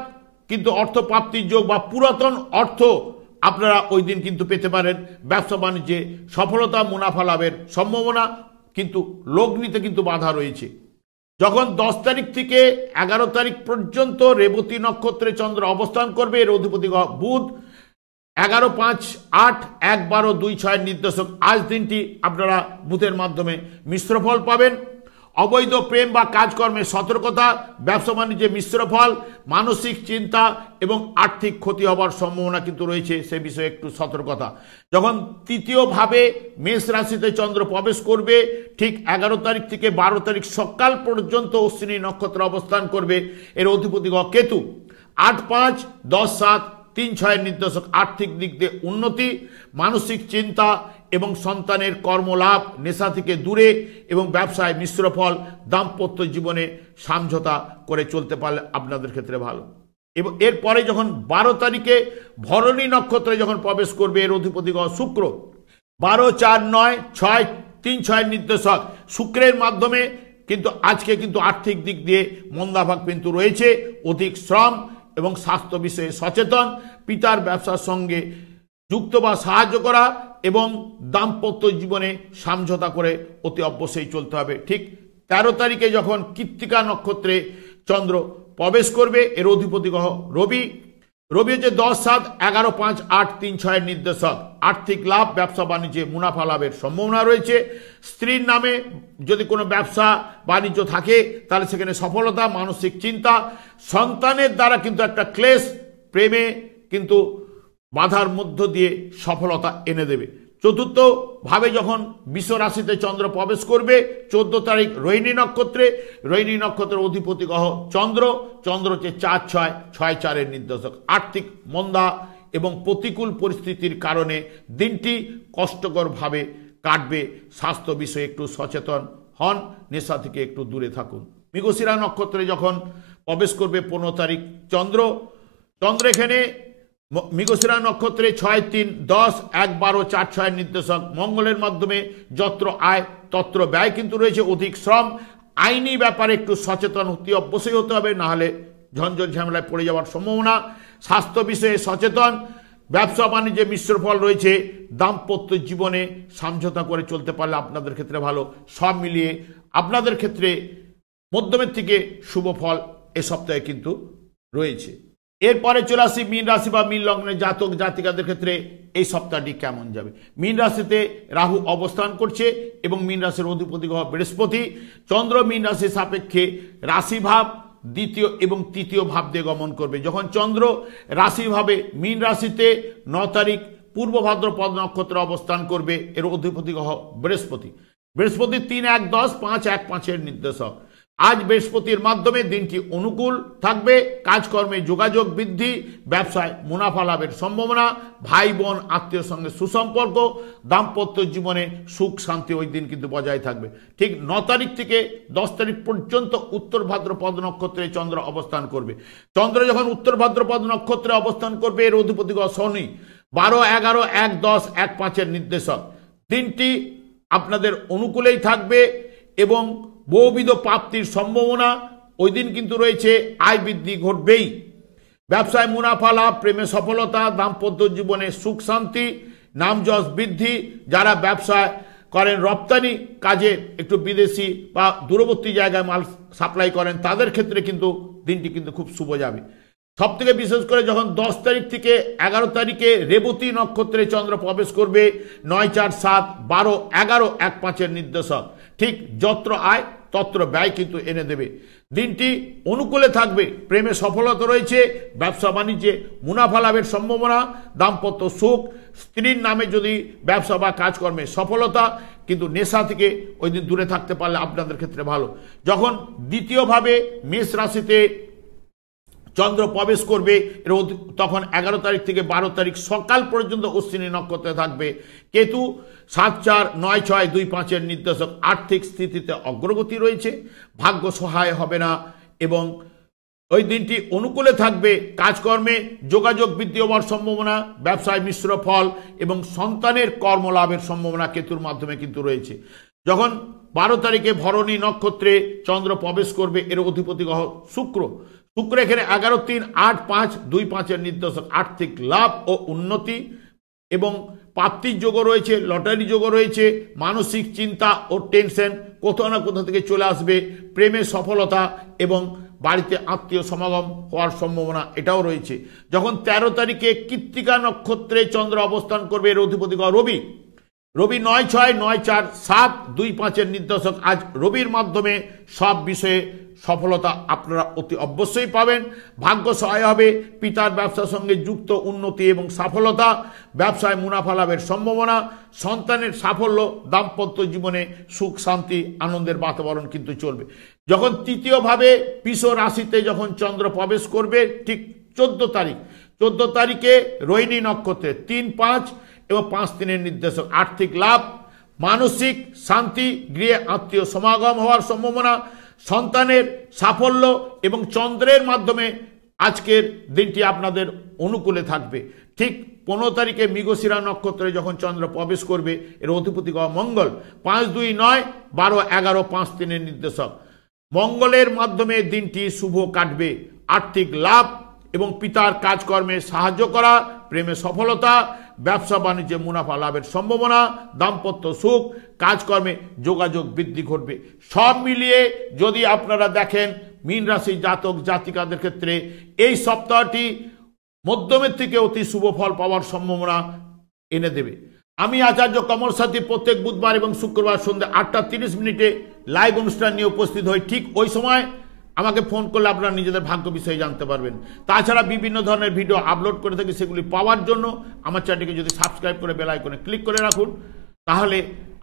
কিন্তু অর্থ প্রাপ্তির যোগ বা পুরাতন অর্থ আপনারা ওই দিন কিন্তু পেতে পারেন। ব্যবসা বাণিজ্যে সফলতা, মুনাফা লাভের সম্ভাবনা, কিন্তু লগ্নিতে কিন্তু বাধা রয়েছে। যখন 10 তারিখ থেকে 11 তারিখ পর্যন্ত রেবতী নক্ষত্রে চন্দ্র অবস্থান করবে, এর অধিপতি বুধ। 11, 5, 8, 1, 12, 2, 6 নির্দেশক। আজ দিনটি আপনারা বুধের মাধ্যমে মিশ্র ফল পাবেন। অবৈধ প্রেম বা কাজকর্মে সতর্কতা, ব্যবসা বাণিজ্যে মিশ্র ফল, মানসিক চিন্তা এবং আর্থিক ক্ষতি হবার সম্ভাবনা কিন্তু রয়েছে, সে বিষয়ে একটু সতর্কতা। যখন তৃতীয়ভাবে মেষ রাশিতে চন্দ্র প্রবেশ করবে, ঠিক 11 তারিখ থেকে 12 তারিখ সকাল পর্যন্ত অশ্বিনী নক্ষত্র অবস্থান করবে, এর অধিপতি গ্রহ কেতু। 8, 5, 10, 7, 3, 6 নির্দেশক। আর্থিক দিক দিয়ে উন্নতি, মানসিক চিন্তা এবং সন্তানের কর্মলাভ, নেশা থেকে দূরে এবং ব্যবসায় মিশ্র ফল, দাম্পত্য জীবনে সমঝোতা করে চলতে পারলে আপনাদের ক্ষেত্রে ভালো। এবং এরপরে যখন 12 তারিখে ভরণী নক্ষত্রে যখন প্রবেশ করবে, এর অধিপতি গ্রহ শুক্র। 12, 4, 9, 6, 3, 6 নির্দেশক। শুক্রের মাধ্যমে কিন্তু আজকে কিন্তু আর্থিক দিক দিয়ে মন্দাভাগ কিন্তু রয়েছে। অধিক শ্রম এবং স্বাস্থ্য বিষয়ে সচেতন, পিতার ব্যবসার সঙ্গে যুক্ত বা সাহায্য করা এবং দাম্পত্য জীবনে সমঝোতা করে অতি অবশ্যই চলতে হবে। ঠিক 13 তারিখে যখন কৃত্তিকা নক্ষত্রে চন্দ্র প্রবেশ করবে, এর অধিপতি গ্রহ রবি। রবি হচ্ছে 10, 7, 11, 5, 8, 3, 6 নির্দেশক। আর্থিক লাভ, ব্যবসা বাণিজ্যে মুনাফা লাভের সম্ভাবনা রয়েছে। স্ত্রীর নামে যদি কোনো ব্যবসা বাণিজ্য থাকে তাহলে সেখানে সফলতা, মানসিক চিন্তা, সন্তানের দ্বারা কিন্তু একটা ক্লেশ, প্রেমে কিন্তু বাধার মধ্য দিয়ে সফলতা এনে দেবে। চতুর্থ ভাবে যখন বৃষ রাশিতে চন্দ্র প্রবেশ করবে 14 তারিখ রোহিণী নক্ষত্রে, রোহিণী নক্ষত্রের অধিপতি গ্রহ চন্দ্র। চন্দ্র হচ্ছে 4, 6, 6, 4 নির্দেশক। আর্থিক মন্দা এবং প্রতিকূল পরিস্থিতির কারণে দিনটি কষ্টকরভাবে কাটবে। স্বাস্থ্য বিষয়ে একটু সচেতন হন, নেশা থেকে একটু দূরে থাকুন। মৃগশিরা নক্ষত্রে যখন প্রবেশ করবে 15 তারিখ চন্দ্র এখানে মৃগশিরা নক্ষত্রে 6, 3, 10, 1, 12, 4, 6 নির্দেশক। মঙ্গলের মাধ্যমে যত্র আয় তত্র ব্যয় কিন্তু রয়েছে। অধিক শ্রম, আইনি ব্যাপারে একটু সচেতন অবশ্যই হতে হবে, নাহলে ঝঞ্ঝট ঝামেলায় পড়ে যাওয়ার সম্ভাবনা। স্বাস্থ্য বিষয়ে সচেতন, ব্যবসা বাণিজ্যে মিশ্র ফল রয়েছে। দাম্পত্য জীবনে সমঝোতা করে চলতে পারলে আপনাদের ক্ষেত্রে ভালো। সব মিলিয়ে আপনাদের ক্ষেত্রে মধ্যমের থেকে শুভ ফল এ সপ্তাহে কিন্তু রয়েছে। এরপরে চলে আসি মীন রাশি বা মীন লগ্নের জাতক জাতিকাদের ক্ষেত্রে এই সপ্তাহটি কেমন যাবে। মীন রাশিতে রাহু অবস্থান করছে এবং মীন রাশির অধিপতি গ্রহ বৃহস্পতি। চন্দ্র মীন রাশির সাপেক্ষে রাশিভাব দ্বিতীয় এবং তৃতীয় ভাব দিয়ে গমন করবে। যখন চন্দ্র রাশিভাবে মীন রাশিতে 9 তারিখ পূর্ব ভাদ্রপদ নক্ষত্রে অবস্থান করবে, এর অধিপতি গ্রহ বৃহস্পতি। 3, 1, 10, 5, 1, 5 নির্দেশক। আজ বৃহস্পতির মাধ্যমে দিনটি অনুকূল থাকবে। কাজকর্মে যোগাযোগ বৃদ্ধি, ব্যবসায় মুনাফা লাভের সম্ভাবনা, ভাই বোন আত্মীয়র সঙ্গে সুসম্পর্ক, দাম্পত্য জীবনে সুখ শান্তি ওই দিন কিন্তু বজায় থাকবে। ঠিক 9 তারিখ থেকে 10 তারিখ পর্যন্ত উত্তর ভাদ্রপদ নক্ষত্রে চন্দ্র অবস্থান করবে। চন্দ্র যখন উত্তর ভাদ্রপদ নক্ষত্রে অবস্থান করবে, এর অধিপতি গ্রহ শনি। 12, 11, 1, 10, 1, 5 নির্দেশক। দিনটি আপনাদের অনুকূলেই থাকবে এবং বহুবিধ প্রাপ্তির সম্ভাবনা ওই দিন কিন্তু রয়েছে। আয় বৃদ্ধি ঘটবেই। ব্যবসায় মুনাফা লাভ, প্রেমে সফলতা, দাম্পত্য জীবনে সুখ শান্তি, নাম যশ বৃদ্ধি। যারা ব্যবসা করেন রপ্তানি কাজে, একটু বিদেশি বা দূরবর্তী জায়গায় মাল সাপ্লাই করেন, তাদের ক্ষেত্রে কিন্তু দিনটি কিন্তু খুব শুভ যাবে। সব থেকে বিশেষ করে যখন 10 তারিখ থেকে 11 তারিখে রেবতী নক্ষত্রে চন্দ্র প্রবেশ করবে, 9, 4, 7, 12, 11, 1, 5 নির্দেশক, ঠিক যত্র আয় তত্র ব্যয় কিন্তু এনে দেবে। দিনটি অনুকূলে থাকবে, প্রেমে সফলতা রয়েছে, ব্যবসা বাণিজ্যে মুনাফা লাভের সম্ভাবনা, দাম্পত্য সুখ, স্ত্রীর নামে যদি ব্যবসা বা কাজকর্মে সফলতা, কিন্তু নেশা থেকে ওই দিন দূরে থাকতে পারলে আপনাদের ক্ষেত্রে ভালো। যখন দ্বিতীয়ভাবে মেষ রাশিতে চন্দ্র প্রবেশ করবে, তখন 11 তারিখ থেকে 12 তারিখ সকাল পর্যন্ত অশ্বিনী নক্ষত্রে থাকবে। কেতু 7, 4, 9, 6, 2, 5 নির্দেশক, আর্থিক স্থিতিতে অগ্রগতি রয়েছে, ভাগ্য সহায় হবে না এবং ওই দিনটি অনুকূলে থাকবে। কাজকর্মে যোগাযোগ বৃদ্ধি হওয়ার সম্ভাবনা, ব্যবসায় মিশ্র ফল এবং সন্তানের কর্মলাভের সম্ভাবনা কেতুর মাধ্যমে কিন্তু রয়েছে। যখন 12 তারিখে ভরণী নক্ষত্রে চন্দ্র প্রবেশ করবে, এর অধিপতি গ্রহ শুক্র এখানে 11, 3, 8, 5, 2, 5 নির্দেশক, আর্থিক লাভ ও উন্নতি এবং প্রাপ্তির যোগও রয়েছে, লটারি যোগও রয়েছে, মানসিক চিন্তা ও টেনশন কোথাও না কোথাও থেকে চলে আসবে, প্রেমে সফলতা এবং বাড়িতে আত্মীয় সমাগম হওয়ার সম্ভাবনা এটাও রয়েছে। যখন 13 তারিখে কৃত্তিকা নক্ষত্রে চন্দ্র অবস্থান করবে, এর অধিপতি গ্রহ রবি 9, 6, 9, 4, 7, 2, 5 নির্দেশক। আজ রবির মাধ্যমে সব বিষয়ে সফলতা আপনারা অতি অবশ্যই পাবেন, ভাগ্য সহায় হবে, পিতার ব্যবসার সঙ্গে যুক্ত উন্নতি এবং সফলতা, ব্যবসায় মুনাফা লাভের সম্ভাবনা, সন্তানের সাফল্য, দাম্পত্য জীবনে সুখ শান্তি আনন্দের বাতাবরণ কিন্তু চলবে। যখন তৃতীয়ভাবে বৃষ রাশিতে যখন চন্দ্র প্রবেশ করবে, ঠিক 14 তারিখে রোহিণী নক্ষত্রে 3, 5 এবং 5, 3 নির্দেশক, আর্থিক লাভ, মানসিক শান্তি, গৃহে আত্মীয় সমাগম হওয়ার সম্ভাবনা, সন্তানের সাফল্য এবং চন্দ্রের মাধ্যমে আজকের দিনটি আপনাদের অনুকূলে থাকবে। ঠিক 15 তারিখে মৃগশিরা নক্ষত্রে যখন চন্দ্র প্রবেশ করবে, এর অধিপতি গ্রহ মঙ্গল 5, 2, 9, 12, 11, 5, 3 নির্দেশক। মঙ্গলের মাধ্যমে দিনটি শুভ কাটবে, আর্থিক লাভ এবং পিতার কাজকর্মে সাহায্য করা, প্রেমে সফলতা, ব্যবসা বাণিজ্যে মুনাফা লাভের সম্ভাবনা, দাম্পত্য সুখ, কাজকর্মে যোগাযোগ বৃদ্ধি ঘটবে। সব মিলিয়ে যদি আপনারা দেখেন মীন রাশি জাতক জাতিকাদের ক্ষেত্রে এই সপ্তাহটি মধ্যমের থেকে অতি শুভ ফল পাওয়ার সম্ভাবনা এনে দেবে। আমি আচার্য কমল সাথী প্রত্যেক বুধবার এবং শুক্রবার সন্ধ্যে 8:30 লাইভ অনুষ্ঠান নিয়ে উপস্থিত হই। ঠিক ওই সময় আমাকে ফোন করলে আপনারা নিজেদের ভাগ্য বিষয়ে জানতে পারবেন। তাছাড়া বিভিন্ন ধরনের ভিডিও আপলোড করে থাকি, সেগুলি পাওয়ার জন্য আমার চ্যানেলটিকে যদি সাবস্ক্রাইব করে বেল আইকনে ক্লিক করে রাখুন, তাহলে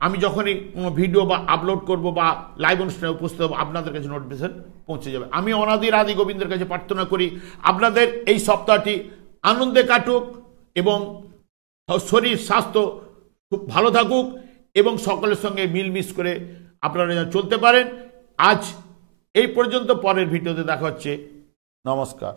আমি যখনই কোনো ভিডিও বা আপলোড করব বা লাইভ অনুষ্ঠানে উপস্থিত হব, আপনাদের কাছে নোটিফিকেশন পৌঁছে যাবে। আমি অনাদির আদি গোবিন্দের কাছে প্রার্থনা করি আপনাদের এই সপ্তাহটি আনন্দে কাটুক এবং শরীর স্বাস্থ্য খুব ভালো থাকুক এবং সকলের সঙ্গে মিলমিশ করে আপনারা যেন চলতে পারেন। আজ এই পর্যন্ত, পরের ভিডিওতে দেখা হচ্ছে। নমস্কার।